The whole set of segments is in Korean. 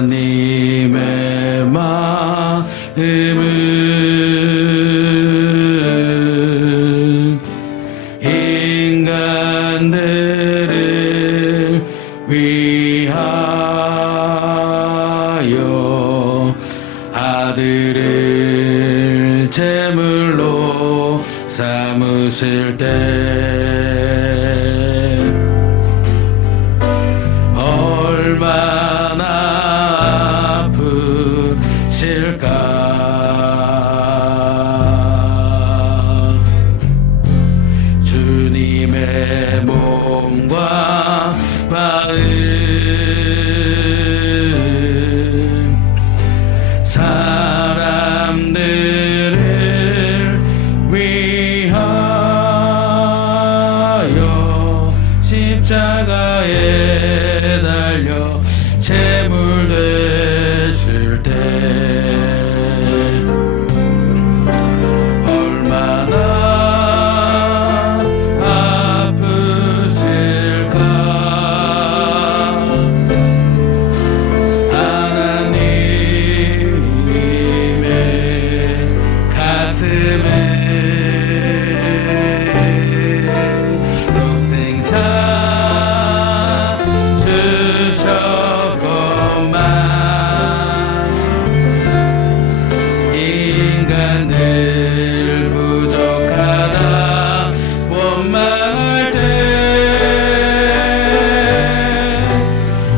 하나님의 마음은 인간들을 위하여 아들을 제물로 삼으실 때 얼마나 아프실까. 주님의 몸과 마음 사람들을 위하여 십자가에 달려 제물 되실 때 얼마나 아프실까. 하나님의 가슴에 독생자 주셨건만 인간들 부족하다 원망할 때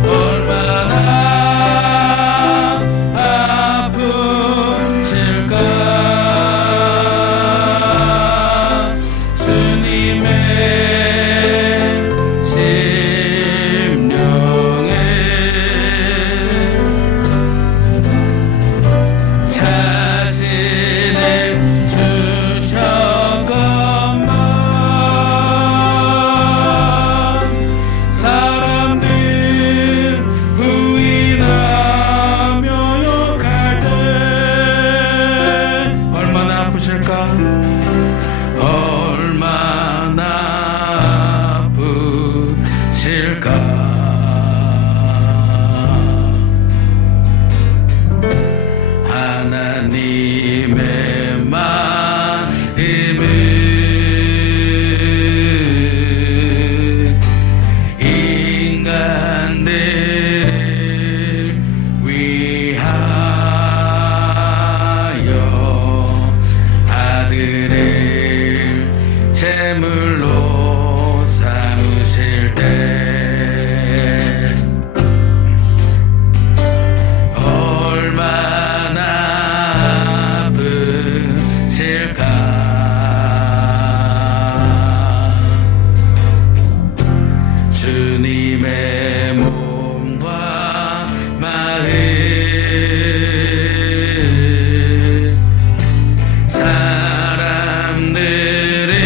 얼마나 아프실까. 주님의 심령에 자신을 주셨건만 사람들 부인하며 욕할 때 얼마나 아프실까. 얼마나 아프실까. 하나님의 마음은 인간들을 위하여 아들을 제물로 삼으실 때 얼마나 아프실까. 주님의 몸과 마음 사람들을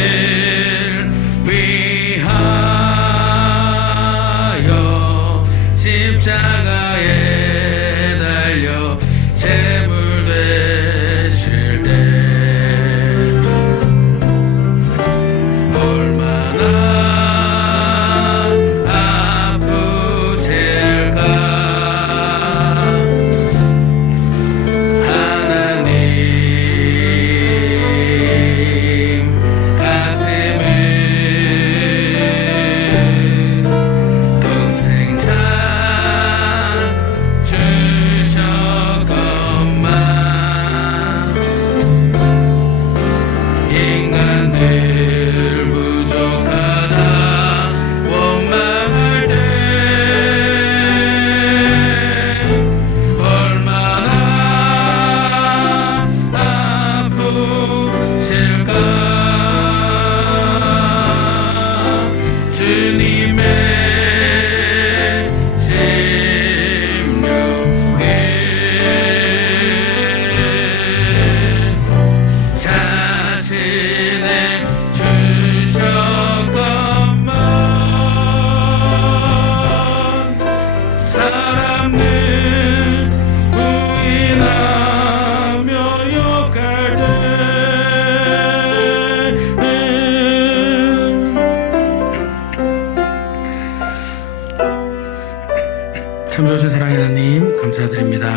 사랑하는 하나님 감사드립니다.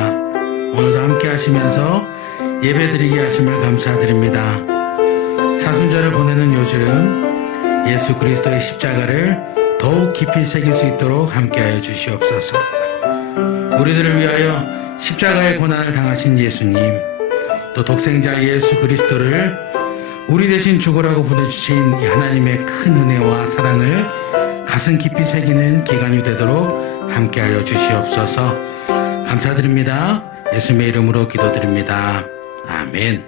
오늘도 함께 하시면서 예배드리게 하심을 감사드립니다. 사순절을 보내는 요즘 예수 그리스도의 십자가를 더욱 깊이 새길 수 있도록 함께하여 주시옵소서. 우리들을 위하여 십자가의 고난을 당하신 예수님, 또 독생자 예수 그리스도를 우리 대신 죽으라고 보내주신 이 하나님의 큰 은혜와 사랑을 가슴 깊이 새기는 기간이 되도록 함께하여 주시옵소서. 감사드립니다. 예수님의 이름으로 기도드립니다. 아멘.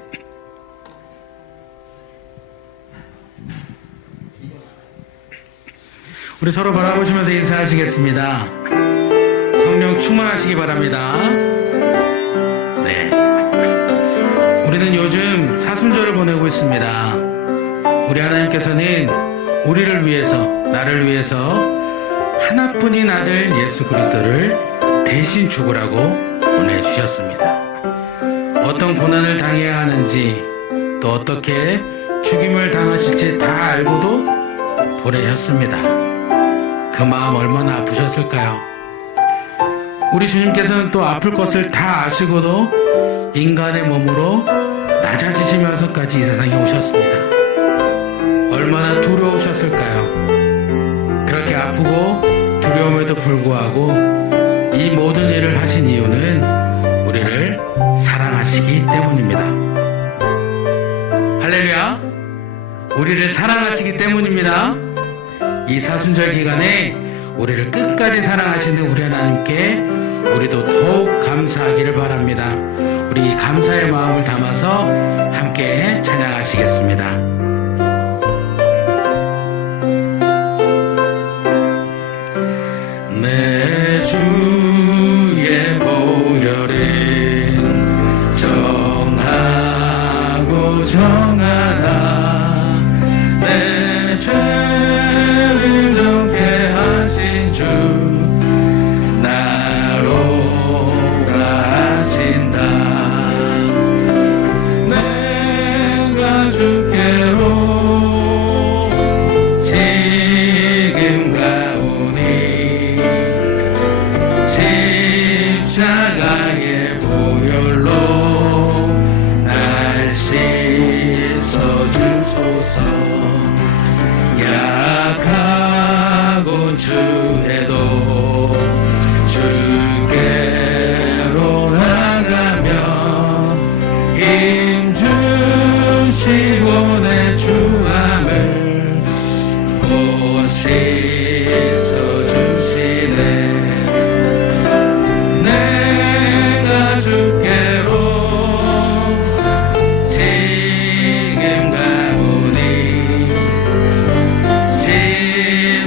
우리 서로 바라보시면서 인사하시겠습니다. 성령 충만하시기 바랍니다. 네. 우리는 요즘 사순절을 보내고 있습니다. 우리 하나님께서는 우리를 위해서, 나를 위해서 하나뿐인 아들 예수 그리스도를 대신 죽으라고 보내주셨습니다. 어떤 고난을 당해야 하는지, 또 어떻게 죽임을 당하실지 다 알고도 보내셨습니다. 그 마음 얼마나 아프셨을까요? 우리 주님께서는 또 아플 것을 다 아시고도 인간의 몸으로 낮아지시면서까지 이 세상에 오셨습니다. 얼마나 두려우셨을까요? 그렇게 아프고 두려움에도 불구하고 이 모든 일을 하신 이유는 우리를 사랑하시기 때문입니다. 할렐루야! 우리를 사랑하시기 때문입니다. 이 사순절 기간에 우리를 끝까지 사랑하시는 우리 하나님께 우리도 더욱 감사하기를 바랍니다. 우리 감사의 마음을 담아서 함께 찬양하시겠습니다. 내 주의 보혈은 정하고 정하다. 내 죄를 정케 하신 주 나로 하신다. 내가 주께로 지금 가오니 십자가의 보혈로 날 씻어 주소서. 약하고 주에도 주께로 나가며 힘 주시고 내 주함을 곧 씻어 주시네. 내가 주께로 지금 가오니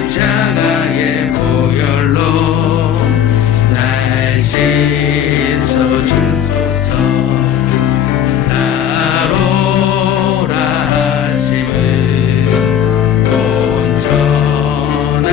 십자가의 보혈로 날 씻어 주소서. 나로라 하심은 온전한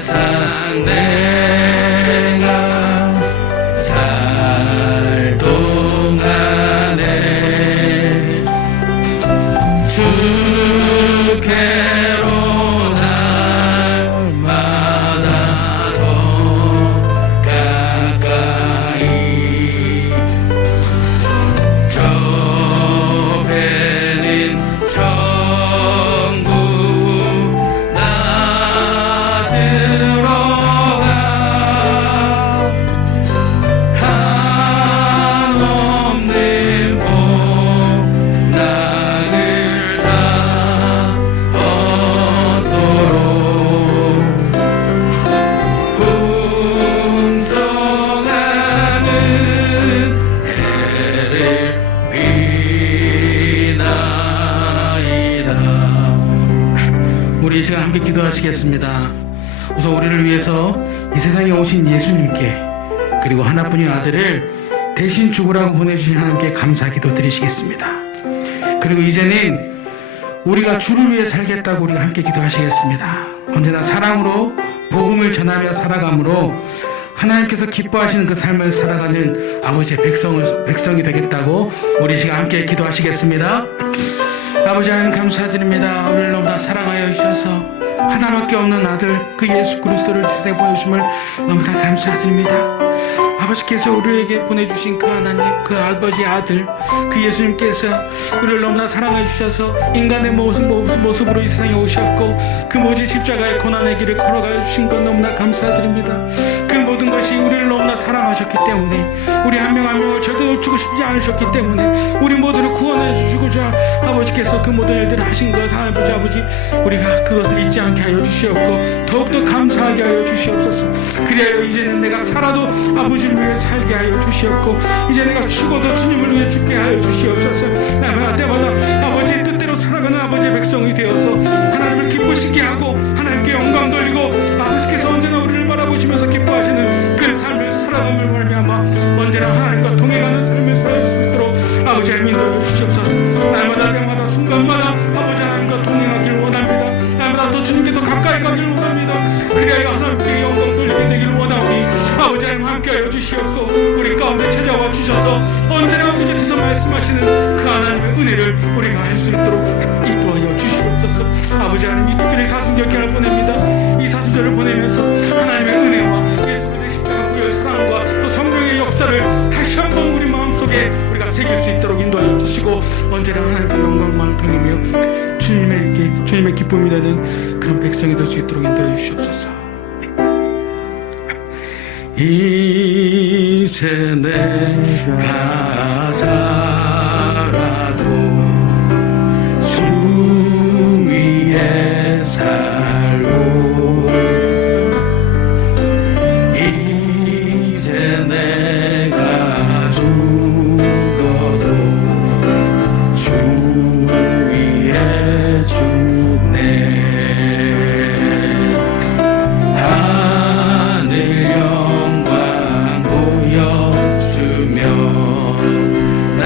세상 내가 살 동안에 주께로 날마다 더 가까이 저 배는 천국 나 들어가 한없는 복락을 다 얻도록 풍성하는 해를 비나이다. 우리 이 시간 함께 기도하시겠습니다. 우선 우리를 위해서 이 세상에 오신 예수님께 그리고 하나뿐인 아들을 대신 죽으라고 보내주신 하나님께 감사 기도 드리시겠습니다. 그리고 이제는 우리가 주를 위해 살겠다고 우리가 함께 기도하시겠습니다. 언제나 사랑으로 복음을 전하며 살아감으로 하나님께서 기뻐하시는 그 삶을 살아가는 아버지의 백성이 되겠다고 우리 이 시간 함께 기도하시겠습니다. 아버지 하나님 감사드립니다. 우리를 너무나 사랑하여 주셔서 하나밖에 없는 아들 그 예수 그리스도를 세상에 보내주심을 너무나 감사드립니다. 아버지께서 우리에게 보내주신 그 하나님 그 아버지 아들 그 예수님께서 우리를 너무나 사랑해 주셔서 인간의 모습으로 이 세상에 오셨고 그 모진 십자가의 고난의 길을 걸어가 주신 것 너무나 감사드립니다. 그 모든 것이 우리를 너무나 사랑하셨기 때문에 우리 한 명 한 명을 절대 놓치고 싶지 않으셨기 때문에 우리 모두를 구원해 주시고자 아버지께서 그 모든 일들을 하신 것 아버지 우리가 그것을 잊지 않게 하여 주시옵고 더욱더 감사하게 하여 주시옵소서. 그래야 이제는 내가 살아도 아버지를 위해 살게 하여 주시옵고 이제 내가 죽어도 주님을 위해 죽게 하여 주시옵소서. 날마다 때마다 아버지의 뜻대로 살아가는 아버지의 백성이 되어서 하나님을 기쁘시게 하고 하나님께 영광 돌리고 아버지께서 언제나 우리를 바라보시면서 기뻐하시는 그 삶을 살아감을 말미암아 언제나 하나님과 동행하는 삶을 살 수 있도록 아버지 하나님 인도해 주시옵소서. 날마다 때마다 순간마다 아버지 하나님과 동행하기를 원합니다. 날마다 더 주님께 더 가까이 가기를 원합니다. 그래야 하나님께 영광 돌리게 되기를 원하오니 아버지 하나님 함께하여 주시옵고 우리 가운데 찾아와 주셔서 언제나 우리 곁에서 말씀하시는 그 하나님의 은혜를 우리가 할 수 있도록 인도하여 주시옵소서. 아버지 하나님 이 특별히 사순절기를 보냅니다. 이 사순절을 보내면서 하나님의 은혜와 예수 그리스도의 십자가 구의 사랑과 또 성령의 역사를 다시 한번 우리 마음속에 우리가 새길 수 있도록 인도하여 주시고 언제나 하나님께 영광만 돌리며 주님의 기쁨이 되는 그런 백성이 될 수 있도록 인도해 주시옵소서. 이제 내가 살아도 주 위에 살고 이제 내가 죽어도 주 위에 죽네. 하늘 영광 보여주며 나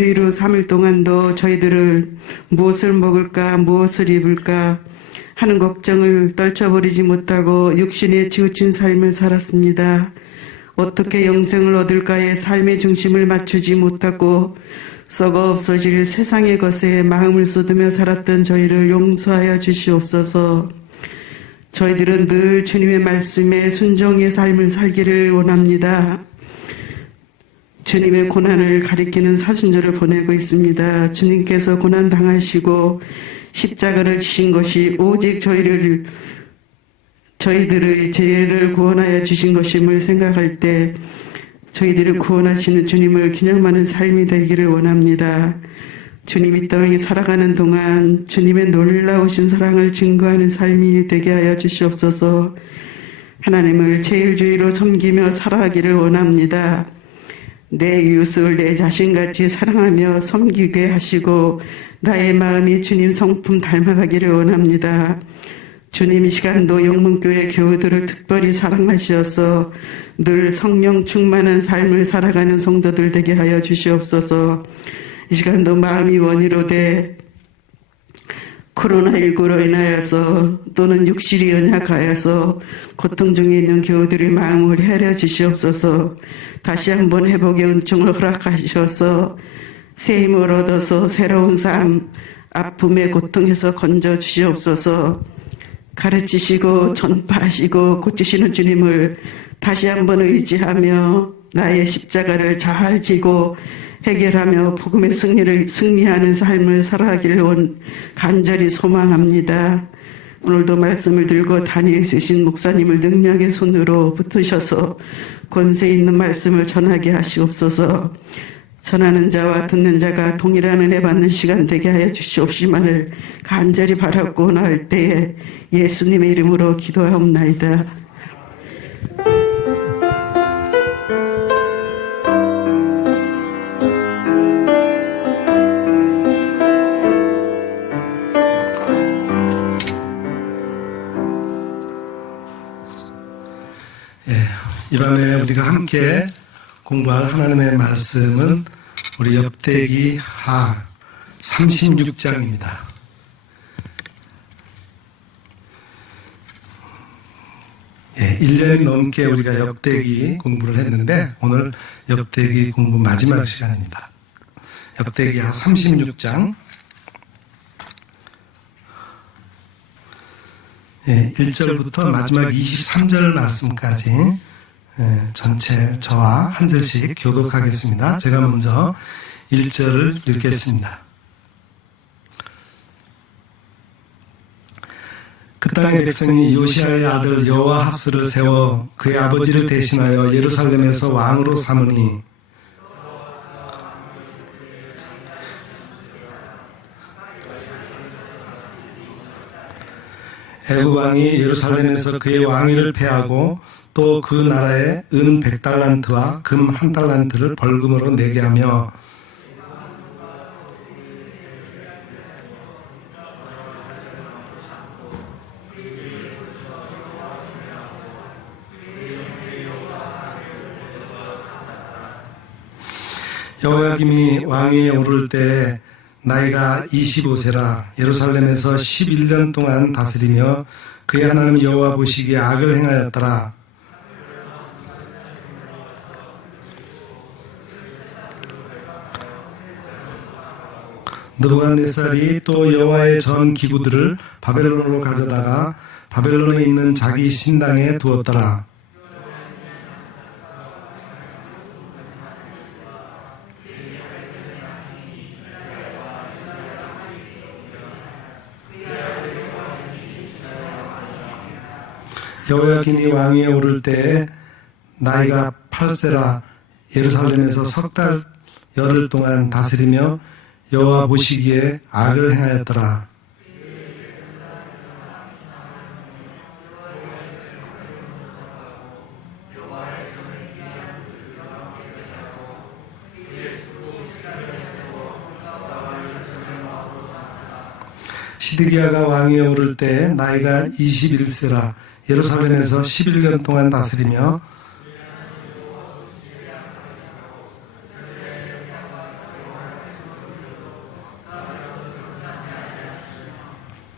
주의로 3일 동안도 저희들을 무엇을 먹을까 무엇을 입을까 하는 걱정을 떨쳐버리지 못하고 육신에 치우친 삶을 살았습니다. 어떻게 영생을 얻을까에 삶의 중심을 맞추지 못하고 썩어 없어질 세상의 것에 마음을 쏟으며 살았던 저희를 용서하여 주시옵소서. 저희들은 늘 주님의 말씀에 순종의 삶을 살기를 원합니다. 주님의 고난을 가리키는 사순절을 보내고 있습니다. 주님께서 고난 당하시고 십자가를 지신 것이 오직 저희들의 죄를 구원하여 주신 것임을 생각할 때 저희들을 구원하시는 주님을 기념하는 삶이 되기를 원합니다. 주님이 땅에 살아가는 동안 주님의 놀라우신 사랑을 증거하는 삶이 되게 하여 주시옵소서. 하나님을 제일주의로 섬기며 살아가기를 원합니다. 내 이웃을 내 자신같이 사랑하며 섬기게 하시고 나의 마음이 주님 성품 닮아가기를 원합니다. 주님 이 시간도 영문교회 교우들을 특별히 사랑하시어서 늘 성령 충만한 삶을 살아가는 성도들 되게 하여 주시옵소서. 이 시간도 마음이 원이로 돼 코로나19로 인하여서 또는 육실이 연약하여서 고통 중에 있는 교우들의 마음을 헤아려 주시옵소서. 다시 한번 회복의 은총을 허락하셔서 새 힘을 얻어서 새로운 삶, 아픔의 고통에서 건져 주시옵소서. 가르치시고 전파하시고 고치시는 주님을 다시 한번 의지하며 나의 십자가를 잘 지고 해결하며 복음의 승리하는 삶을 살아가기를 간절히 소망합니다. 오늘도 말씀을 들고 다니엘에 쓰신 목사님을 능력의 손으로 붙으셔서 권세 있는 말씀을 전하게 하시옵소서. 전하는 자와 듣는 자가 동일한 은혜 받는 시간 되게 하여 주시옵시만을 간절히 바라고 나올 때에 예수님의 이름으로 기도하옵나이다. 이 밤에 우리가 함께 공부할 하나님의 말씀은 우리 엽대기 하 36장입니다. 예, 1년이 넘게 우리가 엽대기 공부를 했는데 오늘 엽대기 공부 마지막 시간입니다. 엽대기 하 36장 1절부터 마지막 23절 말씀까지 전체 저와 한 절씩 교독하겠습니다. 제가 먼저 1절을 읽겠습니다. 그 땅의 백성이 요시아의 아들 여호아하스를 세워 그의 아버지를 대신하여 예루살렘에서 왕으로 삼으니 애굽 왕이 예루살렘에서 그의 왕위를 폐하고 또 그 나라에 은 100달란트와 금 1달란트를 벌금으로 내게 하며 여호야김이 왕위에 오를 때 나이가 25세라 예루살렘에서 11년 동안 다스리며 그의 하나님 여호와 보시기에 악을 행하였더라. 느부갓네살이 또 여호와의 전 기구들을 바벨론으로 가져다가 바벨론에 있는 자기 신당에 두었더라. 여호야김이 왕위에 오를 때에 나이가 8세라 예루살렘에서 석 달 열흘 동안 다스리며 여호와 보시기에 악을 행하였더라. 시드기야가 왕위에 오를 때 나이가 21세라 예루살렘에서 11년 동안 다스리며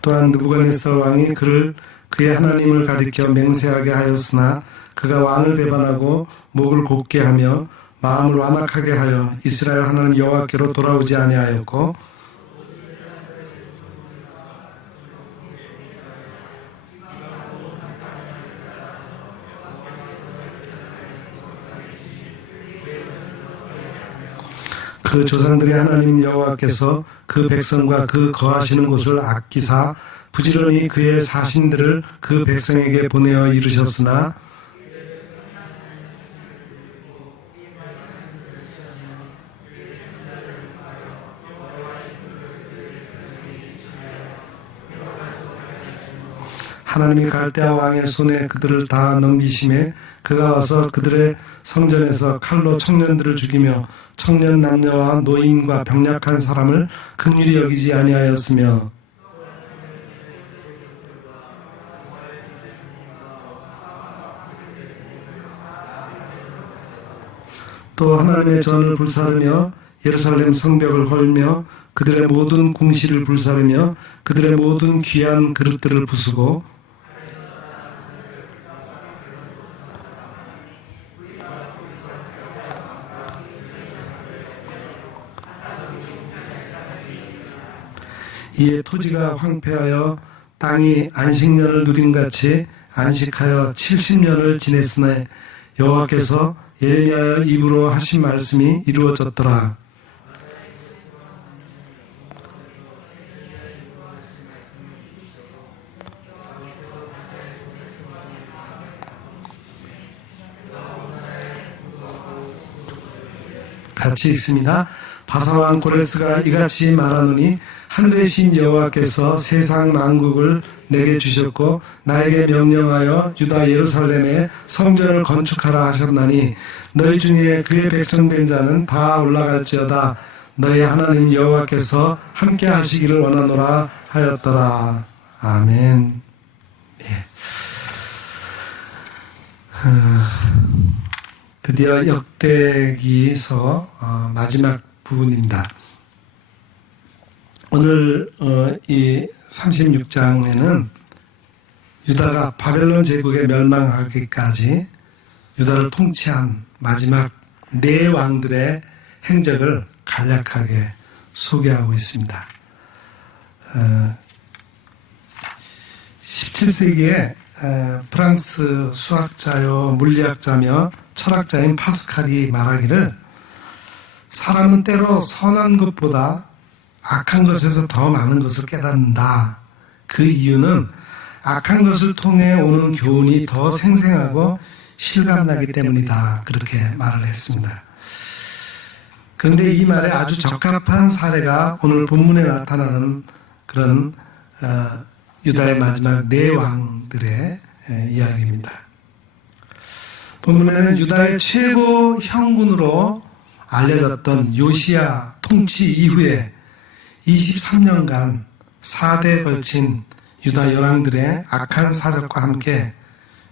또한 느부갓네살 왕이 그의 하나님을 가리켜 맹세하게 하였으나 그가 왕을 배반하고 목을 곧게 하며 마음을 완악하게 하여 이스라엘 하나님 여호와께로 돌아오지 아니하였고 그 조상들의 하나님 여호와께서 그 백성과 그 거하시는 곳을 아끼사 부지런히 그의 사신들을 그 백성에게 보내어 이르셨으나 하나님이 갈대아 왕의 손에 그들을 다 넘기심에 그가 와서 그들의 성전에서 칼로 청년들을 죽이며 청년 남녀와 노인과 병약한 사람을 긍휼히 여기지 아니하였으며 또 하나님의 전을 불사르며 예루살렘 성벽을 헐며 그들의 모든 궁시를 불사르며 그들의 모든 귀한 그릇들을 부수고 이에 토지가 황폐하여 땅이 안식년을 누림같이 안식하여 70년을 지냈으나 여호와께서 예레미야 입으로 하신 말씀이 이루어졌더라. 같이 읽습니다. 바사왕 고레스가 이같이 말하노니 하늘의 신 여호와께서 세상 만국을 내게 주셨고 나에게 명령하여 유다 예루살렘에 성전을 건축하라 하셨나니 너희 중에 그의 백성된 자는 다 올라갈지어다. 너희 하나님 여호와께서 함께 하시기를 원하노라 하였더라. 아멘. 예. 드디어 역대기서 마지막 부분입니다. 오늘 이 36장에는 유다가 바벨론 제국에 멸망하기까지 유다를 통치한 마지막 네 왕들의 행적을 간략하게 소개하고 있습니다. 17세기에 프랑스 수학자요 물리학자며 철학자인 파스칼이 말하기를 사람은 때로 선한 것보다 악한 것에서 더 많은 것을 깨닫는다. 그 이유는 악한 것을 통해 오는 교훈이 더 생생하고 실감나기 때문이다. 그렇게 말을 했습니다. 그런데 이 말에 아주 적합한 사례가 오늘 본문에 나타나는 그런 유다의 마지막 네 왕들의 이야기입니다. 본문에는 유다의 최고 형군으로 알려졌던 요시야 통치 이후에 23년간 4대에 걸친 유다 열왕들의 악한 사적과 함께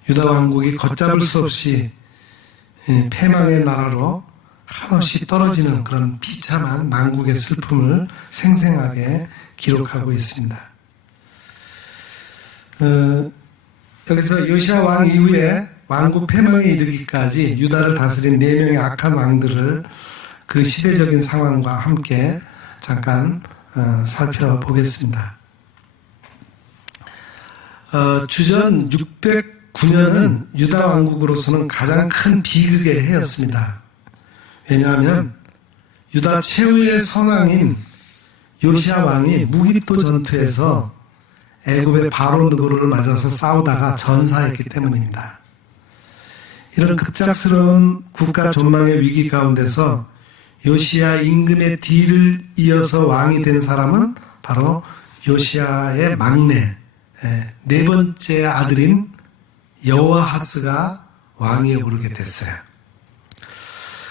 유다 왕국이 걷잡을 수 없이 패망의 나라로 한없이 떨어지는 그런 비참한 망국의 슬픔을 생생하게 기록하고 있습니다. 여기서 요시야 왕 이후에 왕국 패망에 이르기까지 유다를 다스린 4명의 악한 왕들을 그 시대적인 상황과 함께 잠깐 살펴보겠습니다. 주전 609년은 유다 왕국으로서는 가장 큰 비극의 해였습니다. 왜냐하면 유다 최후의 선왕인 요시야 왕이 무기토 전투에서 애굽의 바로 느고르를 맞아서 싸우다가 전사했기 때문입니다. 이런 급작스러운 국가 존망의 위기 가운데서 요시야 임금의 뒤를 이어서 왕이 된 사람은 바로 요시야의 막내 네 번째 아들인 여호아하스가 왕위에 오르게 됐어요.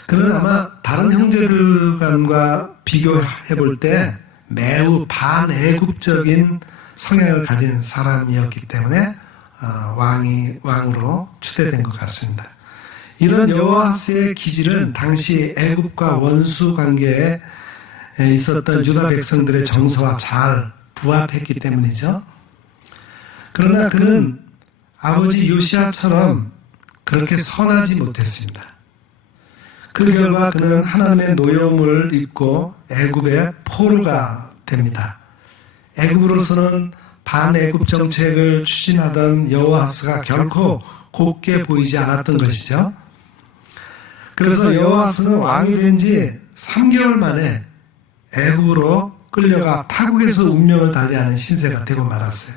그는 아마 다른 형제들과 비교해 볼 때 매우 반애굽적인 성향을 가진 사람이었기 때문에 왕으로 추대된 것 같습니다. 이런 여호아스의 기질은 당시 애굽과 원수 관계에 있었던 유다 백성들의 정서와 잘 부합했기 때문이죠. 그러나 그는 아버지 요시아처럼 그렇게 선하지 못했습니다. 그 결과 그는 하나님의 노여움을 입고 애굽의 포로가 됩니다. 애굽으로서는 반애굽 정책을 추진하던 여호아스가 결코 곱게 보이지 않았던 것이죠. 그래서 여호아스는 왕이 된 지 3개월 만에 애굽으로 끌려가 타국에서 운명을 달리하는 신세가 되고 말았어요.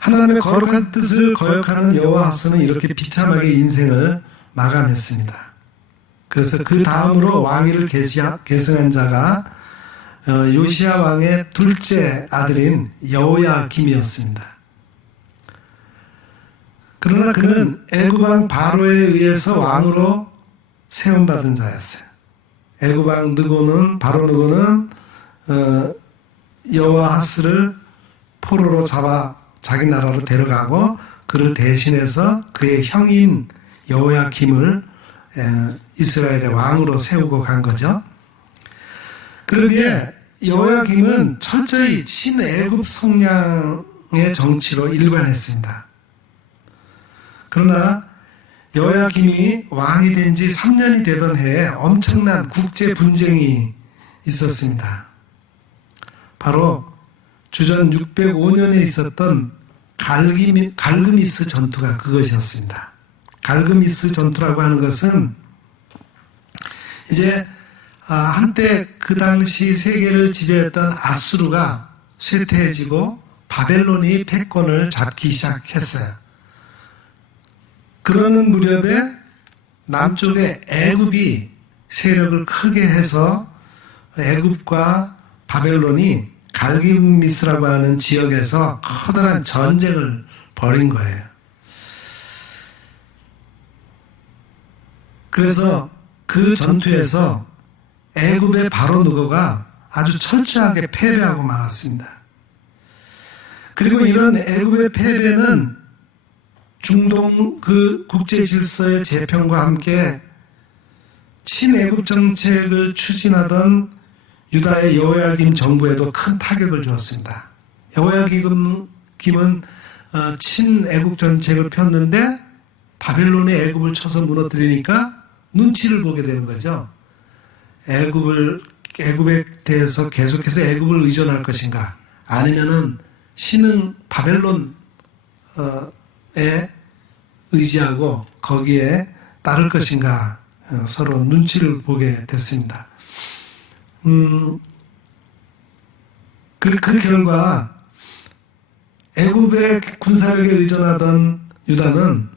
하나님의 거룩한 뜻을 거역하는 여호아스는 이렇게 비참하게 인생을 마감했습니다. 그래서 그 다음으로 왕위를 계승한 자가 요시야 왕의 둘째 아들인 여호야김이었습니다. 그러나 그는 애굽 왕 바로에 의해서 왕으로 세움받은 자였어요. 애굽 왕 바로 느고는 여호아스를 포로로 잡아 자기 나라로 데려가고 그를 대신해서 그의 형인 여호야김을 이스라엘의 왕으로 세우고 간 거죠. 그러기에 여호야김은 철저히 친애굽 성향의 정치로 일관했습니다. 그러나 여호야김이 왕이 된 지 3년이 되던 해에 엄청난 국제 분쟁이 있었습니다. 바로 주전 605년에 있었던 갈그미스 전투가 그것이었습니다. 갈그미스 전투라고 하는 것은 이제 한때 그 당시 세계를 지배했던 아수르가 쇠퇴해지고 바벨론이 패권을 잡기 시작했어요. 그러는 무렵에 남쪽에 애굽이 세력을 크게 해서 애굽과 바벨론이 갈기미스라고 하는 지역에서 커다란 전쟁을 벌인 거예요. 그래서 그 전투에서 애굽의 바로 느고가 아주 철저하게 패배하고 말았습니다. 그리고 이런 애굽의 패배는 중동 그 국제 질서의 재편과 함께 친애굽 정책을 추진하던 유다의 여호야김 정부에도 큰 타격을 주었습니다. 여호야김은 친애굽 정책을 폈는데 바벨론이 애굽을 쳐서 무너뜨리니까 눈치를 보게 되는 거죠. 애굽에 대해서 계속해서 애굽을 의존할 것인가, 아니면은 신흥 바벨론에 의지하고 거기에 따를 것인가, 서로 눈치를 보게 됐습니다. 그 결과 애굽의 군사력에 의존하던 유다는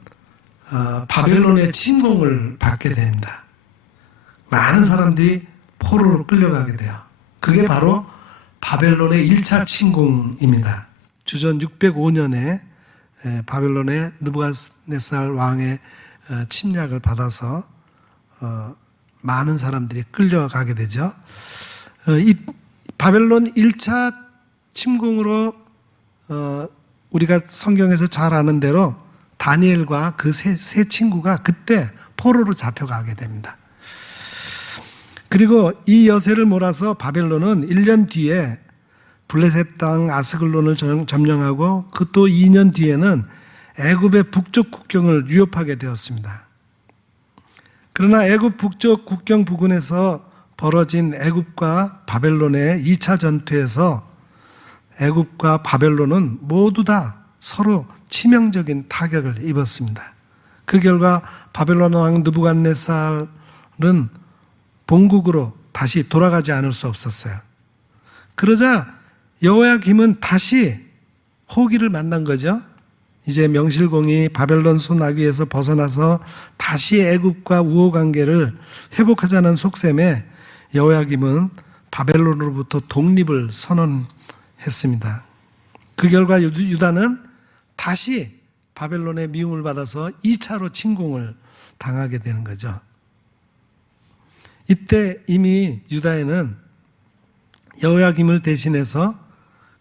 바벨론의 침공을 받게 됩니다. 많은 사람들이 포로로 끌려가게 돼요. 그게 바로 바벨론의 1차 침공입니다. 주전 605년에 바벨론의 느부갓네살 왕의 침략을 받아서 많은 사람들이 끌려가게 되죠. 이 바벨론 1차 침공으로 우리가 성경에서 잘 아는 대로 다니엘과 그 세 친구가 그때 포로로 잡혀가게 됩니다. 그리고 이 여세를 몰아서 바벨론은 1년 뒤에 블레셋 땅 아스글론을 점령하고 그 또 2년 뒤에는 애굽의 북쪽 국경을 위협하게 되었습니다. 그러나 애굽 북쪽 국경 부근에서 벌어진 애굽과 바벨론의 2차 전투에서 애굽과 바벨론은 모두 다 서로 치명적인 타격을 입었습니다. 그 결과 바벨론 왕 느부갓네살은 본국으로 다시 돌아가지 않을 수 없었어요. 그러자 여호야김은 다시 호기를 만난 거죠. 이제 명실공히 바벨론 손아귀에서 벗어나서 다시 애굽과 우호 관계를 회복하자는 속셈에 여호야김은 바벨론으로부터 독립을 선언했습니다. 그 결과 유다는 다시 바벨론의 미움을 받아서 2차로 침공을 당하게 되는 거죠. 이때 이미 유다에는 여호야김을 대신해서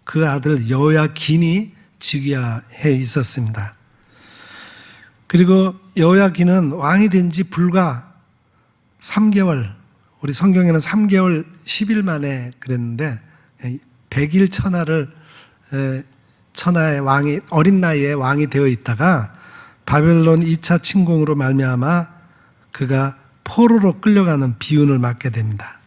그 아들 여호야긴이 즉위해 있었습니다. 그리고 여호야긴은 왕이 된 지 불과 3개월, 우리 성경에는 3개월 10일 만에 그랬는데 100일 천하의 왕이 어린 나이에 왕이 되어 있다가 바벨론 2차 침공으로 말미암아 그가 포로로 끌려가는 비운을 맞게 됩니다.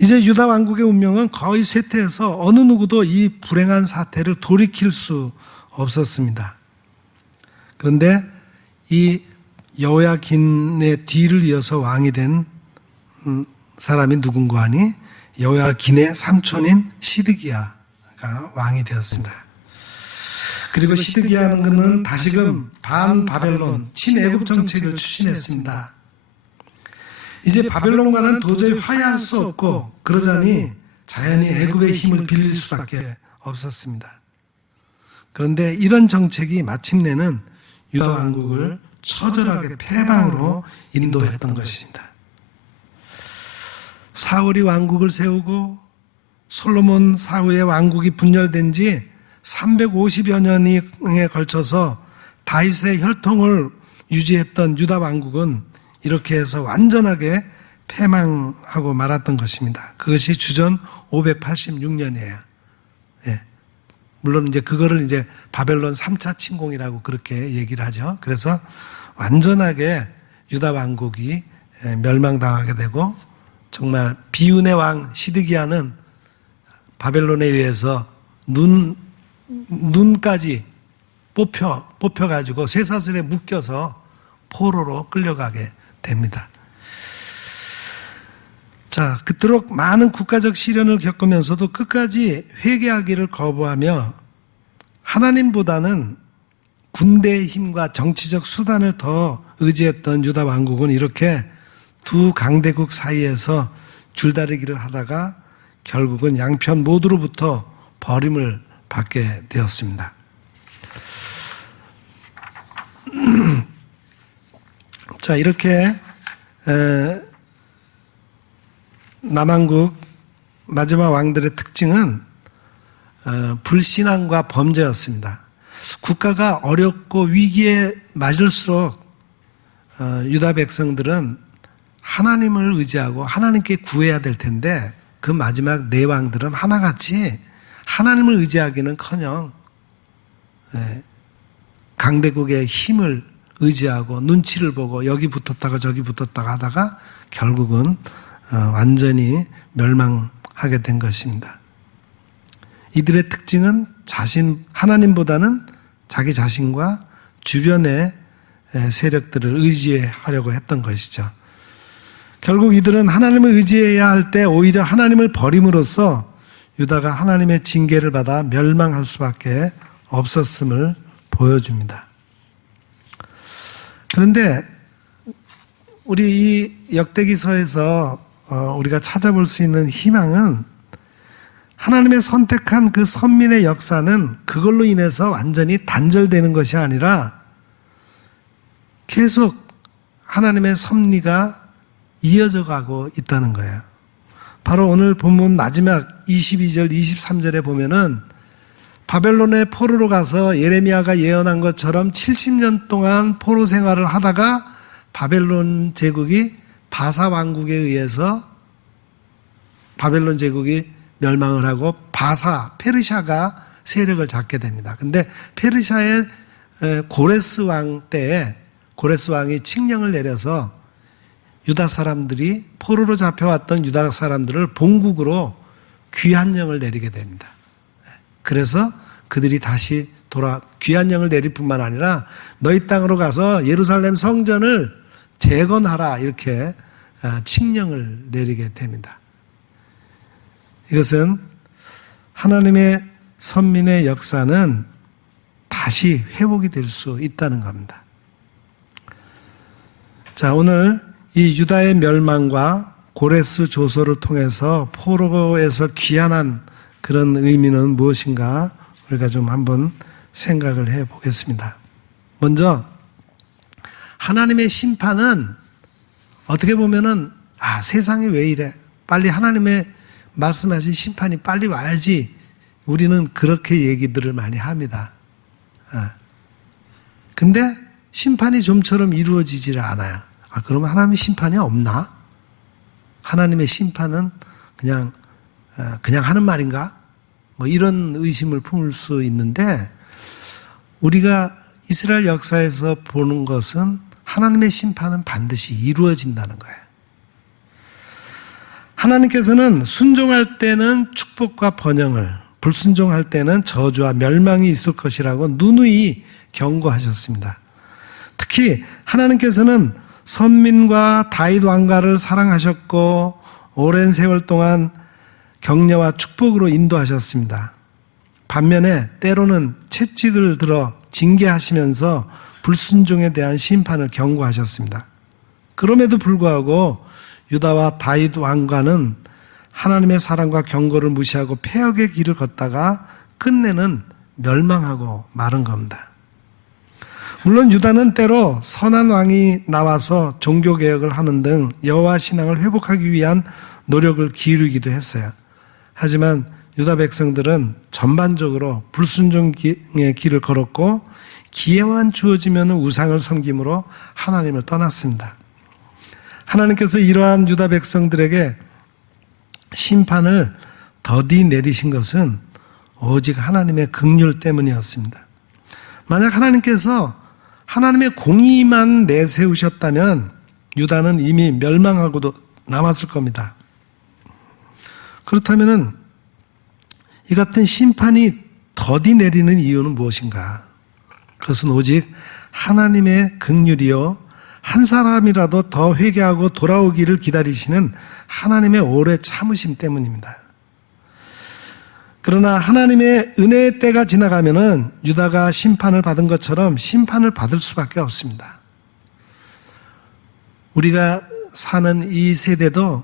이제 유다 왕국의 운명은 거의 쇠퇴해서 어느 누구도 이 불행한 사태를 돌이킬 수 없었습니다. 그런데 이 여호야긴의 뒤를 이어서 왕이 된 사람이 누군가 하니 여호야긴의 삼촌인 시드기야가 왕이 되었습니다. 그리고 시드기야는 다시금 반바벨론 친애굽 정책을 추진했습니다. 이제 바벨론과는 도저히 화해할 수 없고 그러자니 자연히 애굽의 힘을 빌릴 수밖에 없었습니다. 그런데 이런 정책이 마침내는 유다 왕국을 처절하게 패망으로 인도했던 것입니다. 사울이 왕국을 세우고 솔로몬 사후에 왕국이 분열된 지 350여 년에 걸쳐서 다윗의 혈통을 유지했던 유다 왕국은 이렇게 해서 완전하게 패망하고 말았던 것입니다. 그것이 주전 586년이에요. 예. 물론 이제 그거를 이제 바벨론 3차 침공이라고 그렇게 얘기를 하죠. 그래서 완전하게 유다 왕국이 멸망당하게 되고 정말 비운의 왕 시드기야는 바벨론에 의해서 눈까지 뽑혀가지고 쇠사슬에 묶여서 포로로 끌려가게 됩니다. 자, 그토록 많은 국가적 시련을 겪으면서도 끝까지 회개하기를 거부하며 하나님보다는 군대의 힘과 정치적 수단을 더 의지했던 유다 왕국은 이렇게 두 강대국 사이에서 줄다리기를 하다가 결국은 양편 모두로부터 버림을 받게 되었습니다. 자, 이렇게 남한국 마지막 왕들의 특징은 불신앙과 범죄였습니다. 국가가 어렵고 위기에 맞을수록 유다 백성들은 하나님을 의지하고 하나님께 구해야 될 텐데 그 마지막 네 왕들은 하나같이 하나님을 의지하기는커녕 강대국의 힘을 의지하고 눈치를 보고 여기 붙었다가 저기 붙었다가 하다가 결국은 완전히 멸망하게 된 것입니다. 이들의 특징은 하나님보다는 자기 자신과 주변의 세력들을 의지하려고 했던 것이죠. 결국 이들은 하나님을 의지해야 할 때 오히려 하나님을 버림으로써 유다가 하나님의 징계를 받아 멸망할 수밖에 없었음을 보여줍니다. 그런데 우리 이 역대기서에서 우리가 찾아볼 수 있는 희망은 하나님의 선택한 그 선민의 역사는 그걸로 인해서 완전히 단절되는 것이 아니라 계속 하나님의 섭리가 이어져 가고 있다는 거예요. 바로 오늘 본문 마지막 22절, 23절에 보면은 바벨론의 포로로 가서 예레미야가 예언한 것처럼 70년 동안 포로 생활을 하다가 바벨론 제국이 바사 왕국에 의해서 바벨론 제국이 멸망을 하고 페르시아가 세력을 잡게 됩니다. 근데 페르시아의 고레스 왕 때에 고레스 왕이 칙령을 내려서 유다 사람들이 포로로 잡혀왔던 유다 사람들을 본국으로 귀환령을 내리게 됩니다. 그래서 그들이 다시 귀환령을 내릴 뿐만 아니라 너희 땅으로 가서 예루살렘 성전을 재건하라 이렇게 칙령을 내리게 됩니다. 이것은 하나님의 선민의 역사는 다시 회복이 될 수 있다는 겁니다. 자, 오늘 이 유다의 멸망과 고레스 조소를 통해서 포로에서 귀환한 그런 의미는 무엇인가 우리가 좀 한번 생각을 해 보겠습니다. 먼저 하나님의 심판은 어떻게 보면은 세상이 왜 이래? 빨리 하나님의 말씀하신 심판이 빨리 와야지. 우리는 그렇게 얘기들을 많이 합니다. 근데 심판이 좀처럼 이루어지질 않아요. 그러면 하나님의 심판이 없나? 하나님의 심판은 그냥 그냥 하는 말인가? 뭐 이런 의심을 품을 수 있는데, 우리가 이스라엘 역사에서 보는 것은 하나님의 심판은 반드시 이루어진다는 거예요. 하나님께서는 순종할 때는 축복과 번영을, 불순종할 때는 저주와 멸망이 있을 것이라고 누누이 경고하셨습니다. 특히 하나님께서는 선민과 다윗 왕가를 사랑하셨고 오랜 세월 동안 격려와 축복으로 인도하셨습니다. 반면에 때로는 채찍을 들어 징계하시면서 불순종에 대한 심판을 경고하셨습니다. 그럼에도 불구하고 유다와 다윗 왕가는 하나님의 사랑과 경고를 무시하고 폐역의 길을 걷다가 끝내는 멸망하고 마른 겁니다. 물론 유다는 때로 선한 왕이 나와서 종교개혁을 하는 등 여호와 신앙을 회복하기 위한 노력을 기울이기도 했어요. 하지만 유다 백성들은 전반적으로 불순종의 길을 걸었고 기회만 주어지면 우상을 섬김으로 하나님을 떠났습니다. 하나님께서 이러한 유다 백성들에게 심판을 더디 내리신 것은 오직 하나님의 긍휼 때문이었습니다. 만약 하나님께서 하나님의 공의만 내세우셨다면 유다는 이미 멸망하고도 남았을 겁니다. 그렇다면 이 같은 심판이 더디 내리는 이유는 무엇인가? 그것은 오직 하나님의 긍휼이요, 한 사람이라도 더 회개하고 돌아오기를 기다리시는 하나님의 오래 참으심 때문입니다. 그러나 하나님의 은혜의 때가 지나가면은 유다가 심판을 받은 것처럼 심판을 받을 수밖에 없습니다. 우리가 사는 이 세대도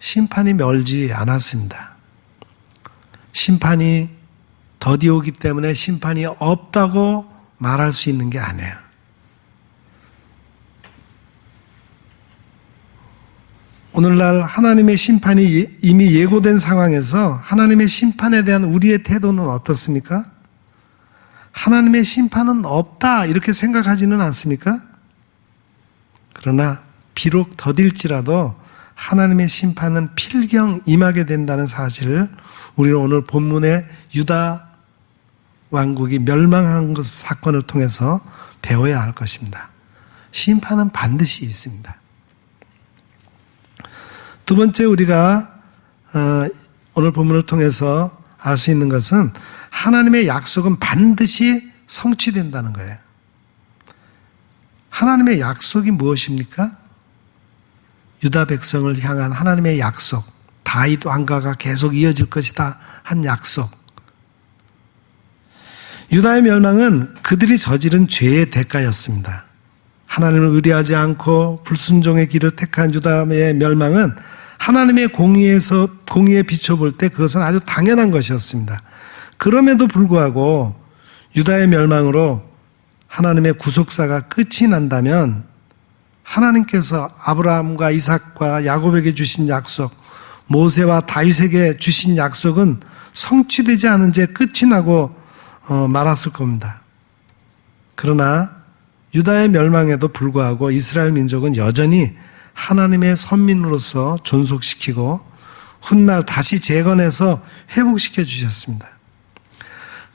심판이 멀지 않았습니다. 심판이 더디 오기 때문에 심판이 없다고 말할 수 있는 게 아니에요. 오늘날 하나님의 심판이 이미 예고된 상황에서 하나님의 심판에 대한 우리의 태도는 어떻습니까? 하나님의 심판은 없다 이렇게 생각하지는 않습니까? 그러나 비록 더딜지라도 하나님의 심판은 필경 임하게 된다는 사실을 우리는 오늘 본문의 유다 왕국이 멸망한 것 사건을 통해서 배워야 할 것입니다. 심판은 반드시 있습니다. 두 번째 우리가 오늘 본문을 통해서 알 수 있는 것은 하나님의 약속은 반드시 성취된다는 거예요. 하나님의 약속이 무엇입니까? 유다 백성을 향한 하나님의 약속, 다윗 왕가가 계속 이어질 것이다 한 약속. 유다의 멸망은 그들이 저지른 죄의 대가였습니다. 하나님을 의뢰하지 않고 불순종의 길을 택한 유다의 멸망은 하나님의 공의에 비춰볼 때 그것은 아주 당연한 것이었습니다. 그럼에도 불구하고 유다의 멸망으로 하나님의 구속사가 끝이 난다면 하나님께서 아브라함과 이삭과 야곱에게 주신 약속, 모세와 다윗에게 주신 약속은 성취되지 않은 채 끝이 나고 말았을 겁니다. 그러나 유다의 멸망에도 불구하고 이스라엘 민족은 여전히 하나님의 선민으로서 존속시키고 훗날 다시 재건해서 회복시켜 주셨습니다.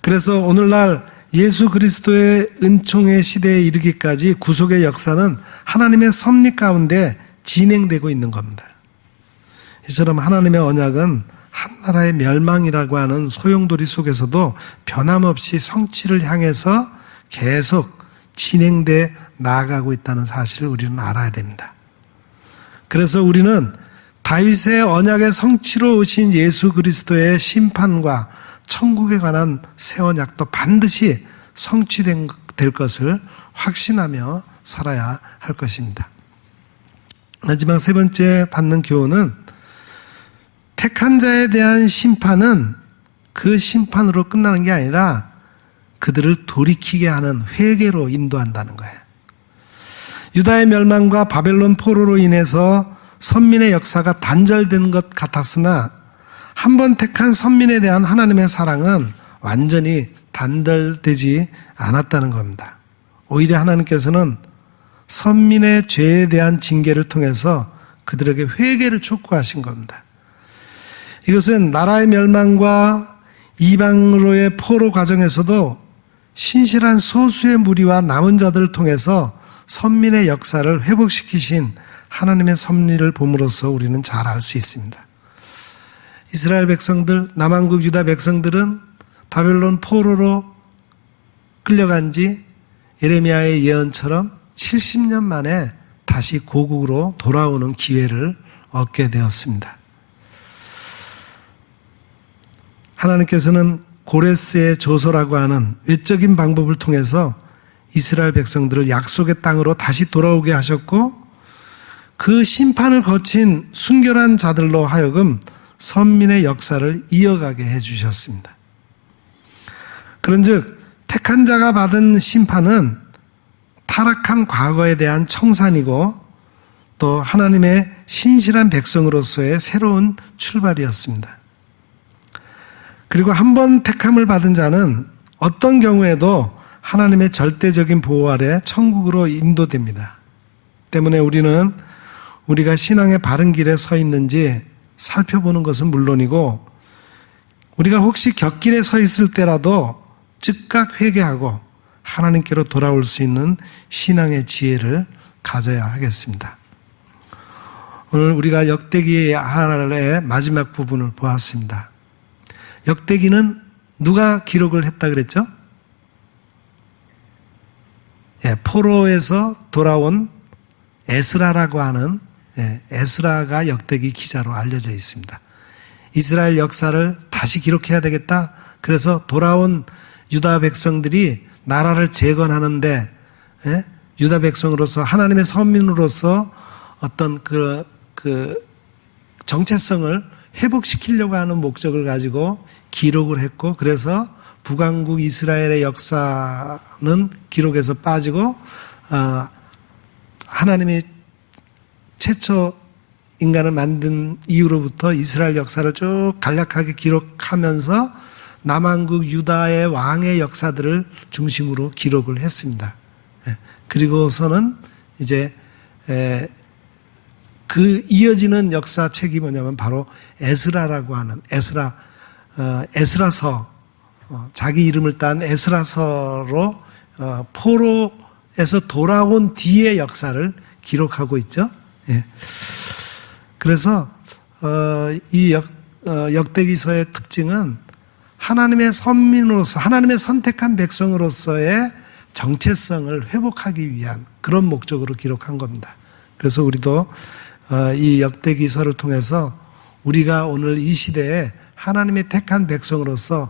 그래서 오늘날 예수 그리스도의 은총의 시대에 이르기까지 구속의 역사는 하나님의 섭리 가운데 진행되고 있는 겁니다. 이처럼 하나님의 언약은 한 나라의 멸망이라고 하는 소용돌이 속에서도 변함없이 성취를 향해서 계속 진행돼 나아가고 있다는 사실을 우리는 알아야 됩니다. 그래서 우리는 다윗의 언약의 성취로 오신 예수 그리스도의 심판과 천국에 관한 새 언약도 반드시 성취될 것을 확신하며 살아야 할 것입니다. 마지막 세 번째 받는 교훈은 택한 자에 대한 심판은 그 심판으로 끝나는 게 아니라 그들을 돌이키게 하는 회개로 인도한다는 거예요. 유다의 멸망과 바벨론 포로로 인해서 선민의 역사가 단절된 것 같았으나 한 번 택한 선민에 대한 하나님의 사랑은 완전히 단절되지 않았다는 겁니다. 오히려 하나님께서는 선민의 죄에 대한 징계를 통해서 그들에게 회개를 촉구하신 겁니다. 이것은 나라의 멸망과 이방으로의 포로 과정에서도 신실한 소수의 무리와 남은 자들을 통해서 선민의 역사를 회복시키신 하나님의 섭리를 봄으로써 우리는 잘 알 수 있습니다. 이스라엘 백성들, 남한국 유다 백성들은 바벨론 포로로 끌려간 지 예레미야의 예언처럼 70년 만에 다시 고국으로 돌아오는 기회를 얻게 되었습니다. 하나님께서는 고레스의 조소라고 하는 외적인 방법을 통해서 이스라엘 백성들을 약속의 땅으로 다시 돌아오게 하셨고, 그 심판을 거친 순결한 자들로 하여금 선민의 역사를 이어가게 해주셨습니다. 그런즉 택한 자가 받은 심판은 타락한 과거에 대한 청산이고 또 하나님의 신실한 백성으로서의 새로운 출발이었습니다. 그리고 한 번 택함을 받은 자는 어떤 경우에도 하나님의 절대적인 보호 아래 천국으로 인도됩니다. 때문에 우리는 우리가 신앙의 바른 길에 서 있는지 살펴보는 것은 물론이고, 우리가 혹시 곁길에 서 있을 때라도 즉각 회개하고 하나님께로 돌아올 수 있는 신앙의 지혜를 가져야 하겠습니다. 오늘 우리가 역대기의 아랄의 마지막 부분을 보았습니다. 역대기는 누가 기록을 했다 그랬죠? 포로에서 돌아온 에스라라고 하는 에스라가 역대기 기자로 알려져 있습니다. 이스라엘 역사를 다시 기록해야 되겠다. 그래서 돌아온 유다 백성들이 나라를 재건하는데 유다 백성으로서 하나님의 선민으로서 어떤 그 정체성을 회복시키려고 하는 목적을 가지고 기록을 했고, 그래서 북왕국 이스라엘의 역사는 기록에서 빠지고 하나님이 최초 인간을 만든 이후로부터 이스라엘 역사를 쭉 간략하게 기록하면서 남한국 유다의 왕의 역사들을 중심으로 기록을 했습니다. 그리고서는 이제 그 이어지는 역사책이 뭐냐면 바로 에스라라고 하는 에스라서, 자기 이름을 딴 에스라서로 포로에서 돌아온 뒤의 역사를 기록하고 있죠. 그래서 이 역대기서의 특징은 하나님의 선민으로서, 하나님의 선택한 백성으로서의 정체성을 회복하기 위한 그런 목적으로 기록한 겁니다. 그래서 우리도 이 역대기서를 통해서 우리가 오늘 이 시대에 하나님의 택한 백성으로서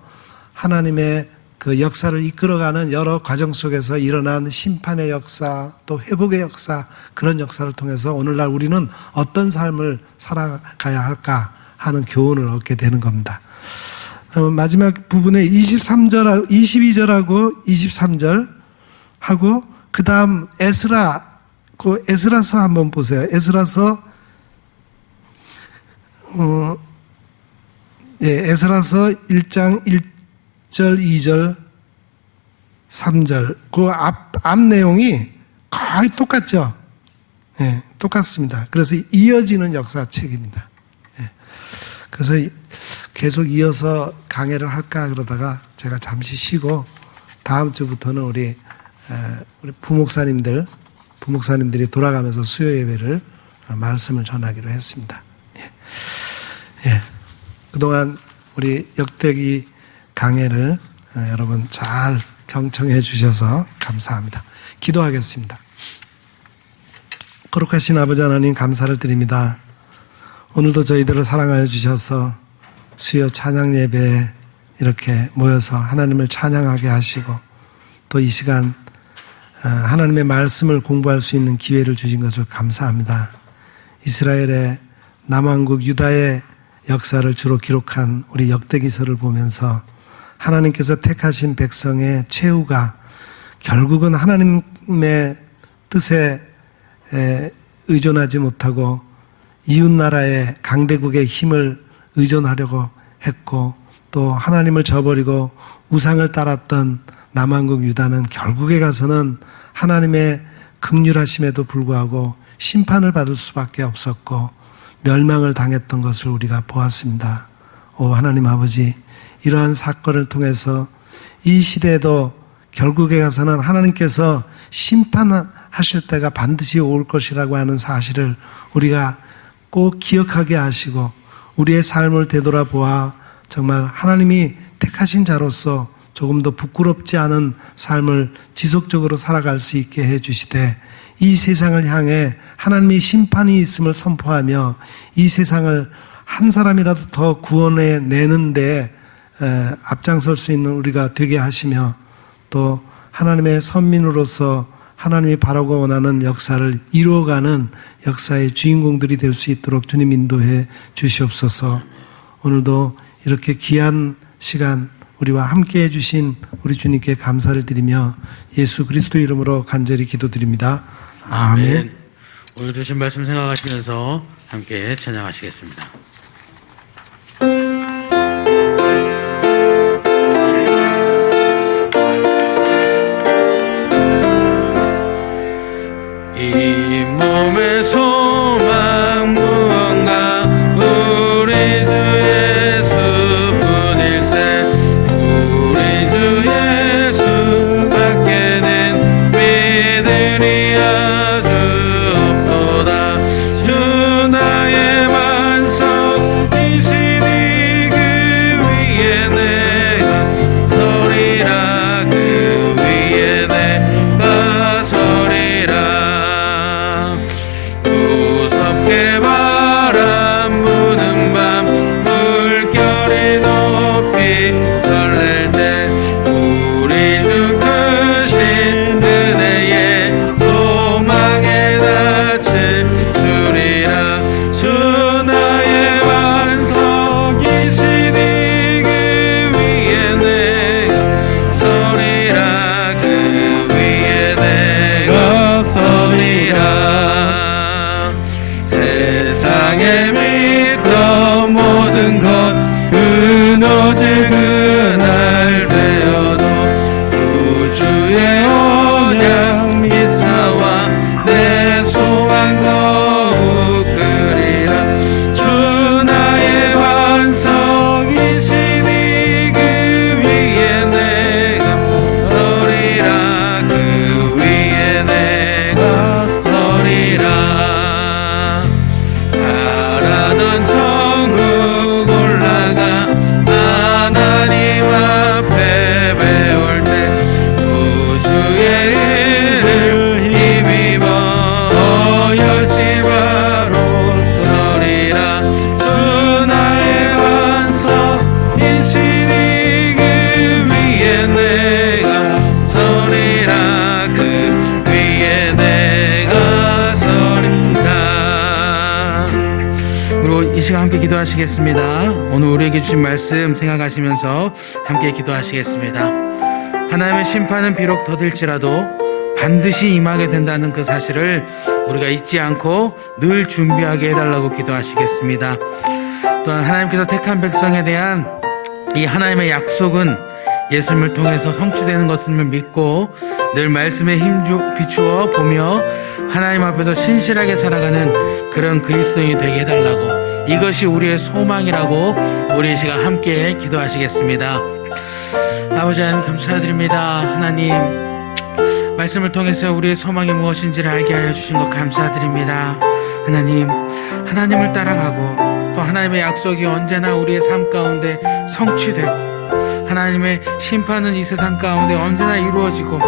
하나님의 그 역사를 이끌어가는 여러 과정 속에서 일어난 심판의 역사, 또 회복의 역사, 그런 역사를 통해서 오늘날 우리는 어떤 삶을 살아가야 할까 하는 교훈을 얻게 되는 겁니다. 마지막 부분에 22절하고 23절 하고 그 다음 에스라서 한번 보세요. 에스라서 에스라서 1장 1절, 2절, 3절 그 앞 내용이 거의 똑같죠. 똑같습니다. 그래서 이어지는 역사책입니다. 그래서 계속 이어서 강해를 할까 그러다가 제가 잠시 쉬고 다음 주부터는 우리 부목사님들이 돌아가면서 수요 예배를 말씀을 전하기로 했습니다. 그동안 우리 역대기 강해를 여러분 잘 경청해 주셔서 감사합니다. 기도하겠습니다. 거룩하신 아버지 하나님, 감사를 드립니다. 오늘도 저희들을 사랑하여 주셔서 수요 찬양 예배에 이렇게 모여서 하나님을 찬양하게 하시고 또 이 시간 하나님의 말씀을 공부할 수 있는 기회를 주신 것을 감사합니다. 이스라엘의 남왕국 유다의 역사를 주로 기록한 우리 역대기서를 보면서 하나님께서 택하신 백성의 최후가 결국은 하나님의 뜻에 의존하지 못하고 이웃나라의 강대국의 힘을 의존하려고 했고, 또 하나님을 저버리고 우상을 따랐던 남한국 유다는 결국에 가서는 하나님의 긍휼하심에도 불구하고 심판을 받을 수밖에 없었고 멸망을 당했던 것을 우리가 보았습니다. 하나님 아버지, 이러한 사건을 통해서 이 시대에도 결국에 가서는 하나님께서 심판하실 때가 반드시 올 것이라고 하는 사실을 우리가 꼭 기억하게 하시고, 우리의 삶을 되돌아보아 정말 하나님이 택하신 자로서 조금 더 부끄럽지 않은 삶을 지속적으로 살아갈 수 있게 해주시되, 이 세상을 향해 하나님의 심판이 있음을 선포하며 이 세상을 한 사람이라도 더 구원해 내는데 앞장설 수 있는 우리가 되게 하시며, 또 하나님의 선민으로서 하나님이 바라고 원하는 역사를 이루어가는 역사의 주인공들이 될 수 있도록 주님 인도해 주시옵소서. 오늘도 이렇게 귀한 시간 우리와 함께 해주신 우리 주님께 감사를 드리며 예수 그리스도 이름으로 간절히 기도드립니다. 아멘. 오늘 주신 말씀 생각하시면서 함께 찬양하시겠습니다. 이 몸의 소망 무언가 우리 주 예수뿐일세. 우리 주 예수밖에는 믿으리 아주 없도다. 주 나의 완성이시니 그 위에 내가 서리라. 그 위에 내가 서리라. 무섭게 바람 부는 밤 물결이 높이 설렐 때 우리 주 크신 은혜의 소망에 닿칠 줄이라. 주 나의 완성이시니 그 위에 내가 서리라. 그 위에 내가 서리라. 세상에 믿던 모든 것 끊어질 그날 되어도 구주의 언약 미사와 내 소망 더욱 그리라. 주 나의 완성이시니 그 위에 내가 서리라. 그 위에 내가 서리라. 바라던 천국 올라가 하나님 앞에 배울 때 구주의 일을 힘입어 열심바로 서리라. 주 나의 완성이시니 그 위에 내가 서리라. 그 위에 내가 서리라. 그리고 이 시간 함께 기도하시겠습니다. 오늘 우리에게 주신 말씀 생각하시면서 함께 기도하시겠습니다. 하나님의 심판은 비록 더딜지라도 반드시 임하게 된다는 그 사실을 우리가 잊지 않고 늘 준비하게 해달라고 기도하시겠습니다. 또한 하나님께서 택한 백성에 대한 이 하나님의 약속은 예수님을 통해서 성취되는 것을 믿고 늘 말씀에 비추어 보며 하나님 앞에서 신실하게 살아가는 그런 그리스도인이 되게 해달라고, 이것이 우리의 소망이라고 우리 이 시간 함께 기도하시겠습니다. 아버지 하나님 감사드립니다. 하나님 말씀을 통해서 우리의 소망이 무엇인지를 알게 하여 주신 것 감사드립니다. 하나님, 하나님을 따라가고 또 하나님의 약속이 언제나 우리의 삶 가운데 성취되고 하나님의 심판은 이 세상 가운데 언제나 이루어지고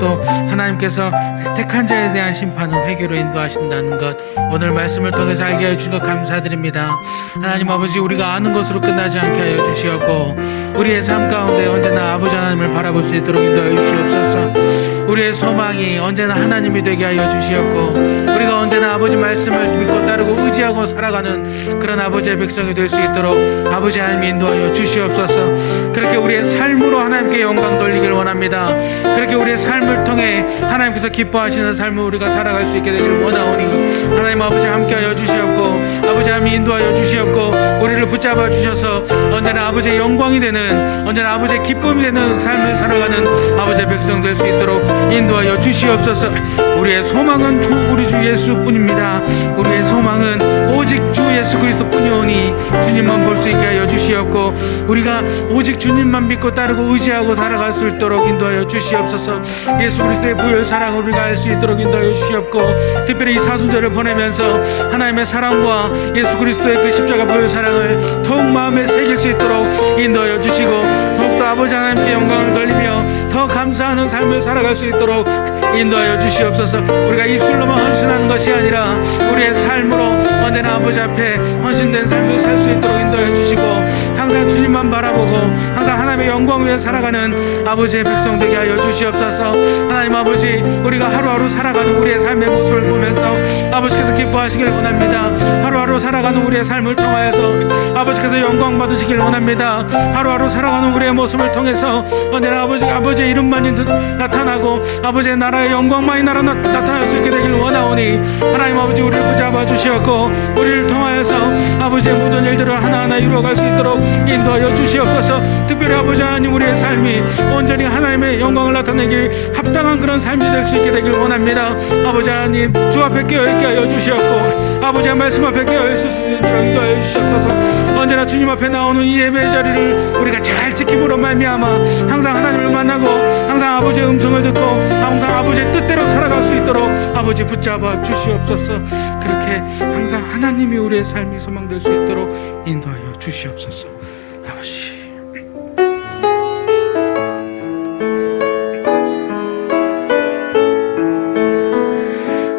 또 하나님께서 택한 자에 대한 심판은 회개로 인도하신다는 것, 오늘 말씀을 통해서 알게 해주신 것 감사드립니다. 하나님 아버지, 우리가 아는 것으로 끝나지 않게 하여 주시옵고 우리의 삶 가운데 언제나 아버지 하나님을 바라볼 수 있도록 인도하여 주시옵소서. 우리의 소망이 언제나 하나님이 되게 하여 주시옵고 우리가 언제나 아버지 말씀을 믿고 따르고 의지하고 살아가는 그런 아버지의 백성이 될 수 있도록 아버지 하나님 인도하여 주시옵소서. 그렇게 우리의 삶으로 하나님께 영광 돌리기를 원합니다. 그렇게 우리의 삶을 통해 하나님께서 기뻐하시는 삶을 우리가 살아갈 수 있게 되기를 원하오니 하나님 아버지 함께하여 주시옵고 아버지 하나님 인도하여 주시옵고 우리를 붙잡아 주셔서 언제나 아버지의 영광이 되는, 언제나 아버지의 기쁨이 되는 삶을 살아가는 아버지의 백성 될 수 있도록 인도하여 주시옵소서. 우리의 소망은 우리 주 예수뿐입니다. 우리의 소망은 오직 주 예수 그리스도 하나뿐이오니 주님만 볼 수 있게 하여 주시옵고 우리가 오직 주님만 믿고 따르고 의지하고 살아갈 수 있도록 인도하여 주시옵소서. 예수 그리스도의 부요의 사랑을 우리가 알 수 있도록 인도하여 주시옵고 특별히 이 사순절을 보내면서 하나님의 사랑과 예수 그리스도의 그 십자가 부요의 사랑을 더욱 마음에 새길 수 있도록 인도하여 주시고 더욱더 아버지 하나님께 영광을 돌리며 더 감사하는 삶을 살아갈 수 있도록 인도하여 주시옵소서. 우리가 입술로만 헌신하는 것이 아니라 우리의 삶으로 언제나 아버지 앞에 헌신된 삶을 살 수 있도록 인도하여 주시고 항상 주님만 바라보고 항상 하나님의 영광 위에 살아가는 아버지의 백성 되게 하여 주시옵소서. 하나님 아버지 우리가 하루하루 살아가는 우리의 삶의 모습을 보면서 아버지께서 기뻐하시길 원합니다. 하루하루 살아가는 우리의 삶을 통하여서 아버지께서 영광 받으시길 원합니다. 하루하루 살아가는 우리의 모습을 통해서 언제나 아버지의 이름만이 나타나고 아버지의 나라의 영광만이 나타날 수 있게 되길 원하오니 하나님 아버지 우리를 붙잡아 주시옵고 우리를 통하여서 아버지의 모든 일들을 하나하나 이루어갈 수 있도록 인도하여 주시옵소서. 특별히 아버지 하나님 우리의 삶이 온전히 하나님의 영광을 나타내길 합당한 그런 삶이 될 수 있게 되길 원합니다. 아버지 하나님 주 앞에 깨어있게 하여 주시옵고 아버지의 말씀 앞에 깨어있을 수 있도록 인도하여 주시옵소서. 언제나 주님 앞에 나오는 이 예배 자리를 우리가 잘 지킴으로 말미암아 항상 하나님을 만나고 항상 아버지의 음성을 듣고 항상 아버지의 뜻대로 살아갈 수 있도록 아버지 붙잡아 주시옵소서. 그렇게 항상 하나님이 우리의 삶이 소망될 수 있도록 인도하여 주시옵소서. 아버지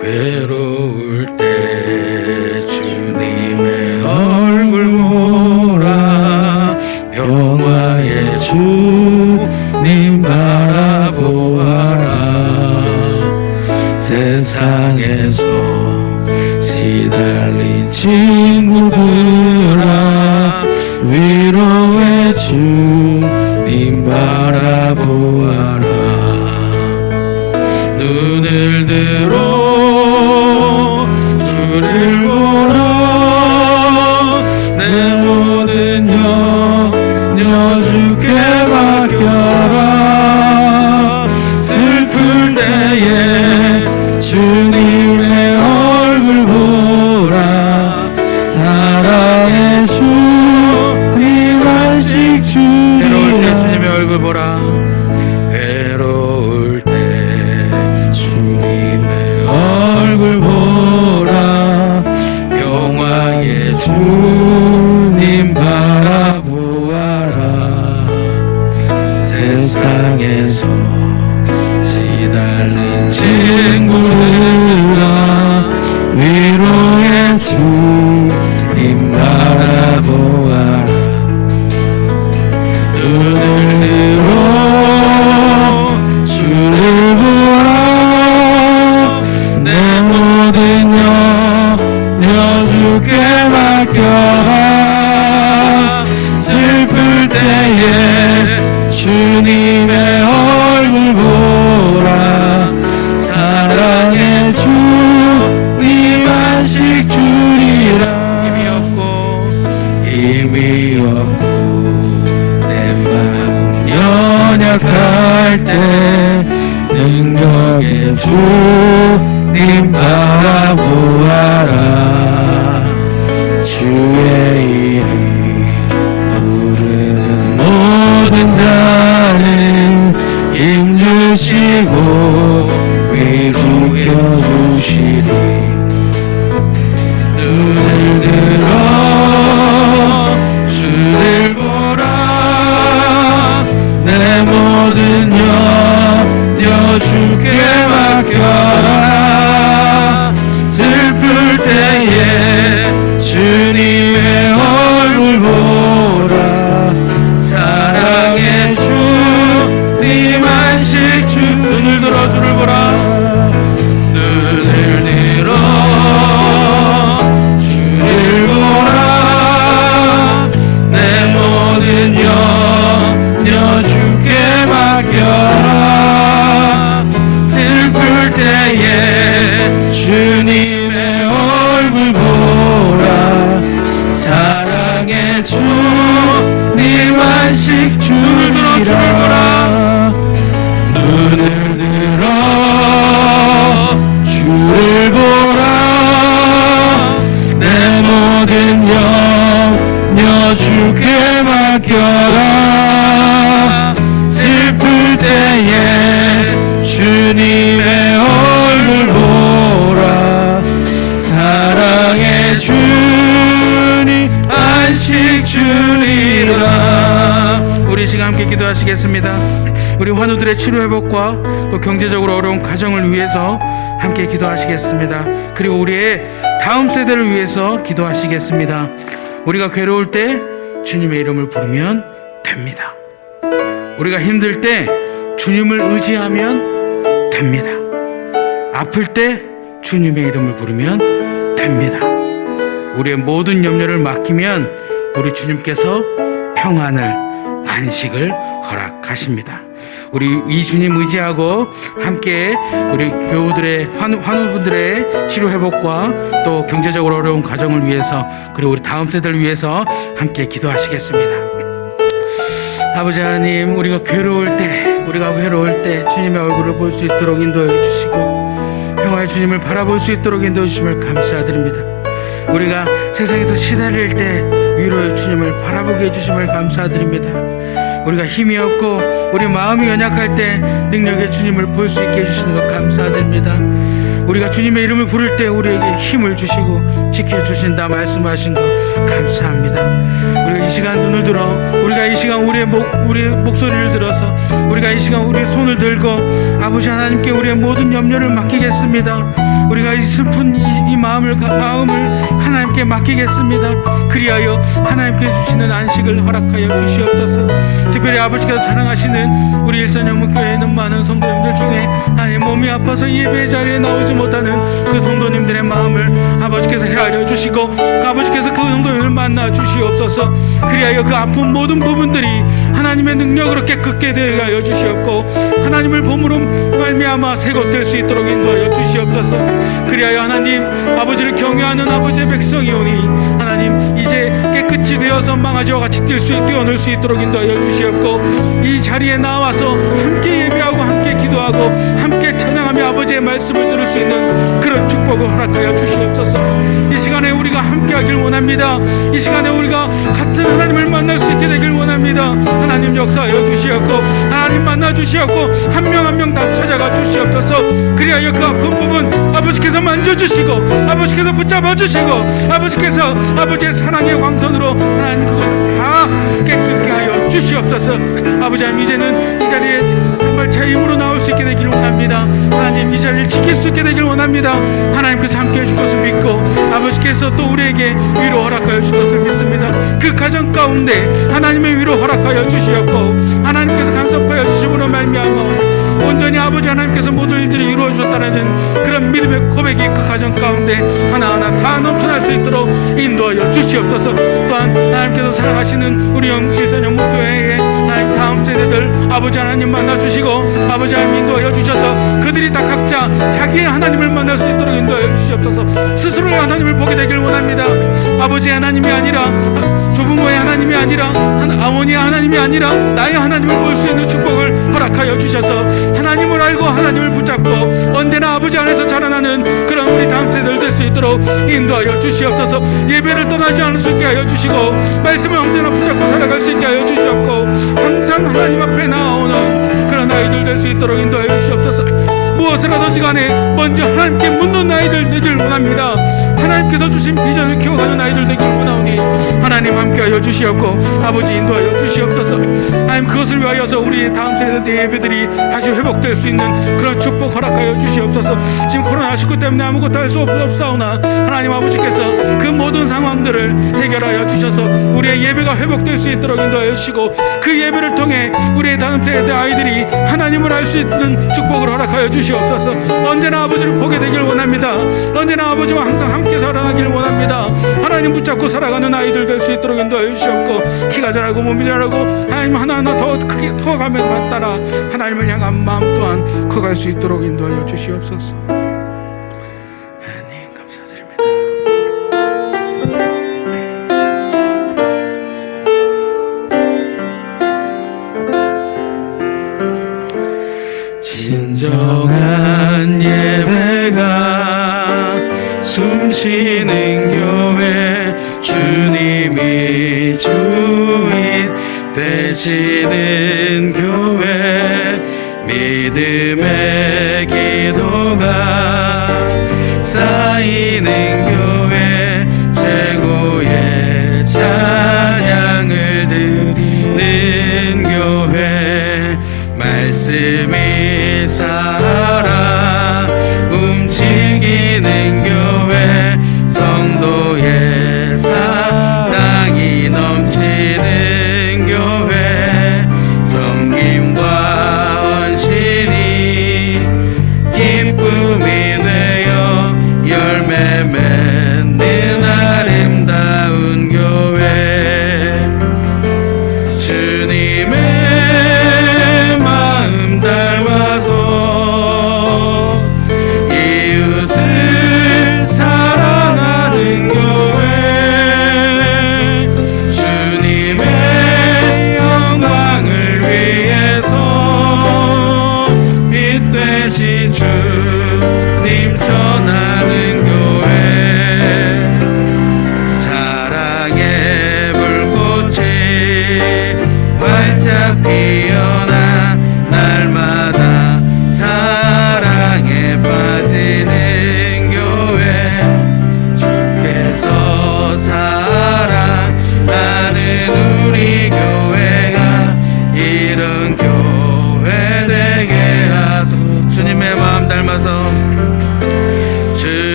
괴로울 때 주님의 얼굴 보라 평화의 주님 바라보아라 세상에서 시달린 친구들아 위로의 주님 바라보아라 눈을 들어 주를 보라 내 모든 염려 주께 맡겨라 슬플 때에 주님의 얼굴 보라 사랑의 주님 안식 주리라 괴로울 때 주님의 얼굴 보라 괴로울 때 주님의 얼굴 보라 평화의 주님 바라보아라 세상에서 시달린 친구들아 위로의 주님 바라보아라 눈을 들어 주를 보라 내 모든 염려 주께 맡겨라 슬플 때에 주님의 얼굴 보라 사랑의 주님 안식 주리라 힘이 없고 내 마음 연약할 때 능력의 주님 바라보아라 주의 이름 부르는 모든 자는 힘주시고 위로해 주시리 눈을 들어 주를 보라 내 모든 염려 주께 맡겨라 슬플 때에 주님의 얼굴 보라 사랑의 시간 함께 기도하시겠습니다. 우리 환우들의 치료 회복과 또 경제적으로 어려운 가정을 위해서 함께 기도하시겠습니다. 그리고 우리의 다음 세대를 위해서 기도하시겠습니다. 우리가 괴로울 때 주님의 이름을 부르면 됩니다. 우리가 힘들 때 주님을 의지하면 됩니다. 아플 때 주님의 이름을 부르면 됩니다. 우리의 모든 염려를 맡기면 우리 주님께서 평안을, 안식을 허락하십니다. 우리 이 주님 의지하고 함께 우리 교우들의 환우분들의 치료 회복과 또 경제적으로 어려운 가정을 위해서, 그리고 우리 다음 세대를 위해서 함께 기도하시겠습니다. 아버지 하나님, 우리가 괴로울 때, 우리가 외로울 때 주님의 얼굴을 볼 수 있도록 인도해 주시고 평화의 주님을 바라볼 수 있도록 인도해 주심을 감사드립니다. 우리가 세상에서 시달릴 때 위로의 주님을 바라보게 해주심을 감사드립니다. 우리가 힘이 없고 우리 마음이 연약할 때 능력의 주님을 볼 수 있게 해주시는 것 감사드립니다. 우리가 주님의 이름을 부를 때 우리에게 힘을 주시고 지켜주신다 말씀하신 것 감사합니다. 우리가 이 시간 눈을 들어, 우리가 이 시간 우리의 목소리를 들어서, 우리가 이 시간 우리의 손을 들고 아버지 하나님께 우리의 모든 염려를 맡기겠습니다. 우리가 이 슬픈 이 마음을 하나님께 맡기겠습니다. 그리하여 하나님께 주시는 안식을 허락하여 주시옵소서. 특별히 아버지께서 사랑하시는 우리 일산영문교회에 있는 많은 성도님들 중에 아니 몸이 아파서 예배 자리에 나오지 못하는 그 성도님들의 마음을 아버지께서 헤아려 주시고 아버지께서 그 성도님을 만나 주시옵소서. 그리하여 그 아픈 모든 부분들이 하나님의 능력으로 깨끗게 되게 하여 주시옵고 하나님을 봄으로 말미암아 새것될 수 있도록 인도하여 주시옵소서. 그리하여 하나님 아버지를 경외하는 아버지의 백성이오니 하나님 이제 깨끗이 되어서 망아지와 같이 뛰어놀 수 있도록 인도하여 주시옵고 이 자리에 나와서 함께 예배하고 함께 기도하고 함께 찬양하며 아버지의 말씀을 들을 수 있는 그런 축복을 허락하여 주시옵소서. 이 시간에 우리가 함께 하길 원합니다. 이 시간에 우리가 같은 하나님을 만날 수 있게 되길 원합니다. 하나님 역사하여 주시옵고 하나님 만나 주시옵고 한 명 한 명 다 찾아가 주시옵소서. 그리하여 그 아픈 부분 아버지께서 만져주시고 아버지께서 붙잡아 주시고 아버지께서 아버지의 사랑의 광선으로 하나님 그것을 다 깨끗게 하여 주시옵소서. 아버지 하나님 이제는 이 자리에 정말 제 힘으로 나올 수 있게 되길 원합니다. 하나님 이 자리를 지킬 수 있게 되길 원합니다. 하나님께서 함께 해줄 것을 믿고 아버지께서 또 우리에게 위로 허락하여 줄 것을 믿습니다. 그 가정 가운데 하나님의 위로 허락하여 주시옵고 하나님께서 간섭하여 주심으로 말미암아 온전히 아버지 하나님께서 모든 일들이 이루어 주셨다는 그런 믿음의 고백이 그 가정 가운데 하나하나 다 넘쳐날 수 있도록 인도하여 주시옵소서. 또한 하나님께서 사랑하시는 우리 일산영문교회의 하나님 다음 세대들 아버지 하나님 만나 주시고 아버지 하나님 인도하여 주셔서 그들이 다 각자 자기의 하나님을 만날 수 있도록 인도하여 주시옵소서. 스스로의 하나님을 보게 되길 원합니다. 아버지 하나님이 아니라 조부모의 하나님이 아니라 어머니의 하나님이 아니라 나의 하나님을 볼 수 있는 축복을 허락하여 주셔서 하나님을 알고 하나님을 붙잡고 언제나 아버지 안에서 자라나는 그런 우리 다음 세대들 될 수 있도록 인도하여 주시옵소서. 예배를 떠나지 않을 수 있게 하여 주시고 말씀을 언제나 붙잡고 살아갈 수 있게 하여 주시옵고 항상 하나님 앞에 나오는 그런 아이들 될 수 있도록 인도하여 주시옵소서. 무엇을 하든지 간에 먼저 하나님께 묻는 아이들 되길 원합니다. 하나님께서 주신 비전을 키워가는 아이들 되길 원하오니 하나님 함께하여 주시옵고 아버지 인도하여 주시옵소서. 하나님 그것을 위하여서 우리 다음 세대 예배들이 다시 회복될 수 있는 그런 축복 허락하여 주시옵소서. 지금 코로나19 때문에 아무것도 할 수 없사오나 하나님 아버지께서 그 모든 상황들을 해결하여 주셔서 우리의 예배가 회복될 수 있도록 인도하여 주시고 그 예배를 통해 우리의 다음 세대 아이들이 하나님을 알 수 있는 축복을 허락하여 주시옵소서. 언제나 아버지를 보게 되길 원합니다. 언제나 아버지와 항상 함께 살아가길 원합니다. 하나님 붙잡고 살아가는 아이들 될 수 있도록 인도하여 주시옵고 키가 자라고 몸이 자라고 하나님 하나하나 더 크게 커가면 따라 하나님을 향한 마음 또한 커갈 수 있도록 인도하여 주시옵소서. 하나님 감사드립니다. 진정한 예배가 숨쉬는 교회 주님이 주인 되시는 교회 믿음의 기도가 쌓이는 교회 최고의 찬양을 드리는 교회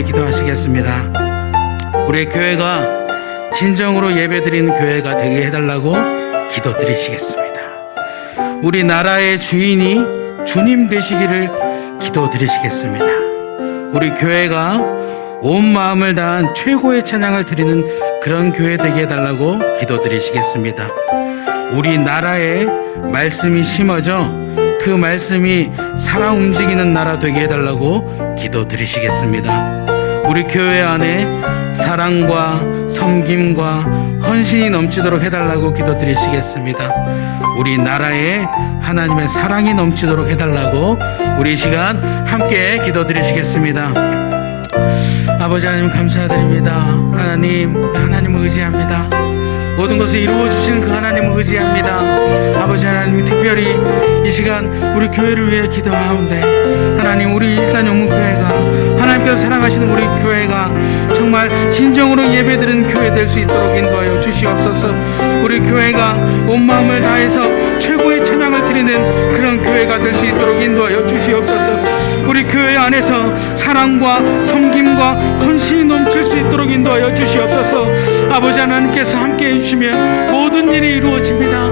함께 기도하시겠습니다. 우리 교회가 진정으로 예배드리는 교회가 되게 해달라고 기도드리시겠습니다. 우리 나라의 주인이 주님 되시기를 기도드리시겠습니다. 우리 교회가 온 마음을 다한 최고의 찬양을 드리는 그런 교회 되게 해달라고 기도드리시겠습니다. 우리 나라에 말씀이 심어져 그 말씀이 살아 움직이는 나라 되게 해달라고 기도드리시겠습니다. 우리 교회 안에 사랑과 섬김과 헌신이 넘치도록 해달라고 기도드리시겠습니다. 우리 나라에 하나님의 사랑이 넘치도록 해달라고 우리 이 시간 함께 기도드리시겠습니다. 아버지 하나님 감사드립니다. 하나님을 의지합니다. 모든 것을 이루어주시는 그 하나님을 의지합니다. 아버지 하나님, 특별히 이 시간 우리 교회를 위해 기도하는데 하나님, 우리 일산영문교회가 하나님께서 사랑하시는 우리 교회가 정말 진정으로 예배드리는 교회 될 수 있도록 인도하여 주시옵소서. 우리 교회가 온 마음을 다해서 최고의 찬양을 드리는 그런 교회가 될 수 있도록 인도하여 주시옵소서. 우리 교회 안에서 사랑과 섬김과 헌신이 넘칠 수 있도록 인도하여 주시옵소서. 아버지 하나님께서 함께해 주시면 모든 일이 이루어집니다.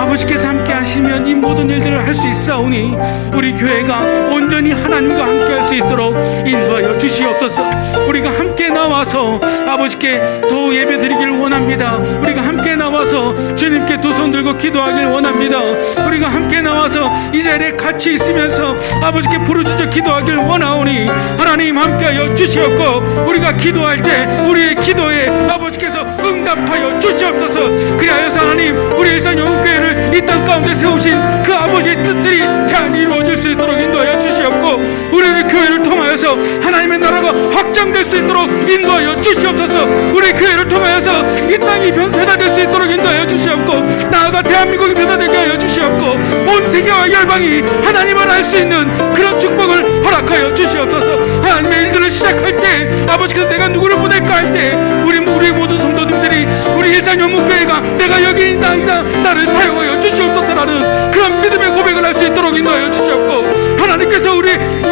아버지께서 함께 하시면 이 모든 일들을 할 수 있사오니 우리 교회가 온전히 하나님과 함께 할 수 있도록 인도하여 주시옵소서. 우리가 함께 나와서 아버지께 더 예배 드리기를 원합니다. 우리가 함께 나와서 주님께 두 손 들고 기도하기를 원합니다. 우리가 함께 나와서 이 자리에 같이 있으면서 아버지께 부르짖어 기도하기를 원하오니 하나님 함께하여 주시옵고, 우리가 기도할 때 우리의 기도에 아버지께서 응답하여 주시옵소서. 그리하여서 하나님, 우리 일산영교회를 이 땅 가운데 세우신 그 아버지의 뜻들이 잘 이루어질 수 있도록 인도하여 주시옵고, 우리의 교회를 통하여서 하나님의 나라가 확장될 수 있도록 인도하여 주시옵소서. 우리 교회를 통하여서 이 땅이 변화될 수 있도록 인도하여 주시옵고, 나아가 대한민국이 변화되게 하여 주시옵고, 온 세계와 열방이 하나님을 알 수 있는 그런 축복을 허락하여 주시옵소서. 하나님의 일들을 시작할 때 아버지께서 내가 누구를 보낼까 할 때 우리 모든 성도님들이 우리 일산영문교회가 내가 여기 있나이다, 나를 사용하여 주시옵소서라는 그런 믿음의 고백을 할 수 있도록 인도하여 주시옵고, 하나님께서 우리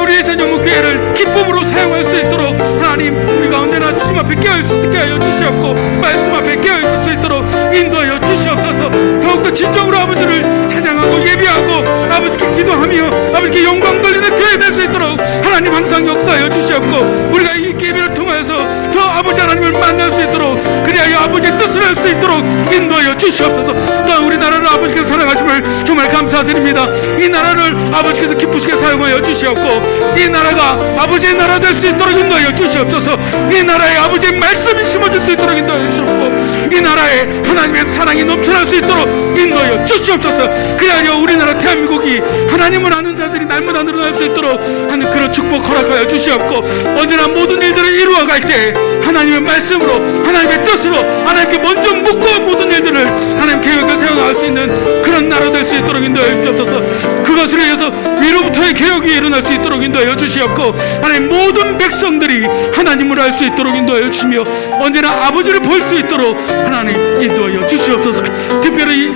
일산영문교회를 기쁨으로 사용할 수 있도록 하나님, 우리가 언제나 주님 앞에 깨어 있을 수 있게 하여 주시옵고, 말씀 앞에 깨어 있을 수 있도록 인도하여 주시옵소서. 더욱더 진정으로 아버지를 찬양하고 예배하고 아버지께 기도하며 아버지께 영광 돌리는 교회 될 수 있도록 하나님 항상 역사하여 주시옵고, 우리가 이 예배를 통하여서 더 아버지 하나님을 만날 수 있도록, 그리하여 아버지의 뜻을 할 수 있도록 인도하여 주시옵소서. 또한 우리나라를 아버지께서 사랑하심을 정말 감사드립니다. 이 나라를 아버지께서 기쁘시게 사용하여 주시옵고, 이 나라가 아버지의 나라 될 수 있도록 인도하여 주시옵소서. 이 나라에 아버지의 말씀이 심어질 수 있도록 인도하여 주시옵고, 이 나라에 하나님의 사랑이 넘쳐날 수 있도록 인도하여 주시옵소서. 그리하여 우리나라 대한민국이 하나님을 아는 자들이 날마다 늘어날 수 있도록 하는 그런 축복 허락하여 주시옵고, 언제나 모든 일들을 이루어갈 때 하나님의 말씀으로, 하나님의 뜻으로 하나님께 먼저 묻고 모든 일들을 하나님 계획을 세워나갈 수 있는 그런 나라 될 수 있도록 인도하여 주시옵소서. 그것을 위해서 위로부터의 개혁이 일어날 수 있도록 인도하여 주시옵고, 하나님 모든 백성들이 하나님을 알 수 있도록 인도하여 주시며, 언제나 아버지를 볼 수 있도록 하나님 인도하여 주시옵소서. 특별히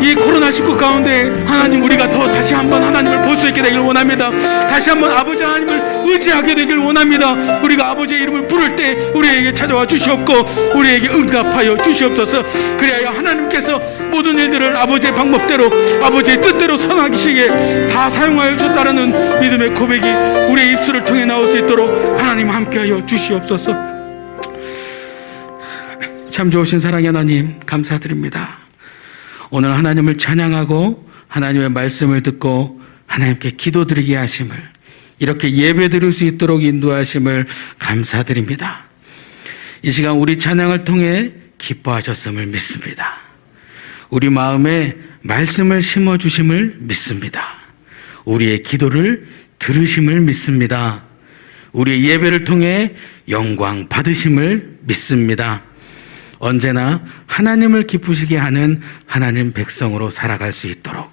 이 코로나19 가운데 하나님, 우리가 더 다시 한번 하나님을 볼 수 있게 되길 원합니다. 다시 한번 아버지 하나님을 의지하게 되길 원합니다. 우리가 아버지의 이름을 부를 때 우리에게 찾아와 주시옵고, 우리에게 응답하여 주시옵소서. 그래야 하나님께서 모든 일들을 아버지의 방법대로 아버지의 뜻대로 선하시기에 다 사용하여 줬다라는 믿음의 고백이 우리의 입술을 통해 나올 수 있도록 하나님 함께하여 주시옵소서. 참 좋으신 사랑의 하나님, 감사드립니다. 오늘 하나님을 찬양하고 하나님의 말씀을 듣고 하나님께 기도드리게 하심을, 이렇게 예배드릴 수 있도록 인도하심을 감사드립니다. 이 시간 우리 찬양을 통해 기뻐하셨음을 믿습니다. 우리 마음에 말씀을 심어주심을 믿습니다. 우리의 기도를 들으심을 믿습니다. 우리의 예배를 통해 영광 받으심을 믿습니다. 언제나 하나님을 기쁘시게 하는 하나님 백성으로 살아갈 수 있도록,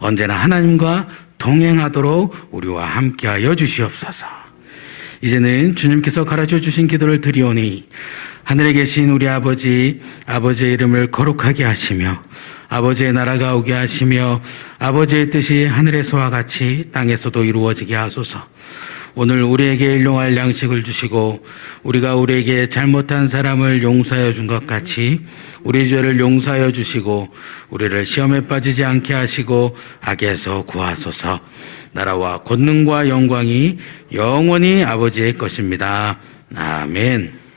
언제나 하나님과 동행하도록 우리와 함께하여 주시옵소서. 이제는 주님께서 가르쳐 주신 기도를 드리오니, 하늘에 계신 우리 아버지, 아버지의 이름을 거룩하게 하시며 아버지의 나라가 오게 하시며 아버지의 뜻이 하늘에서와 같이 땅에서도 이루어지게 하소서. 오늘 우리에게 일용할 양식을 주시고 우리가 우리에게 잘못한 사람을 용서하여 준 것 같이 우리 죄를 용서하여 주시고 우리를 시험에 빠지지 않게 하시고 악에서 구하소서. 나라와 권능과 영광이 영원히 아버지의 것입니다. 아멘.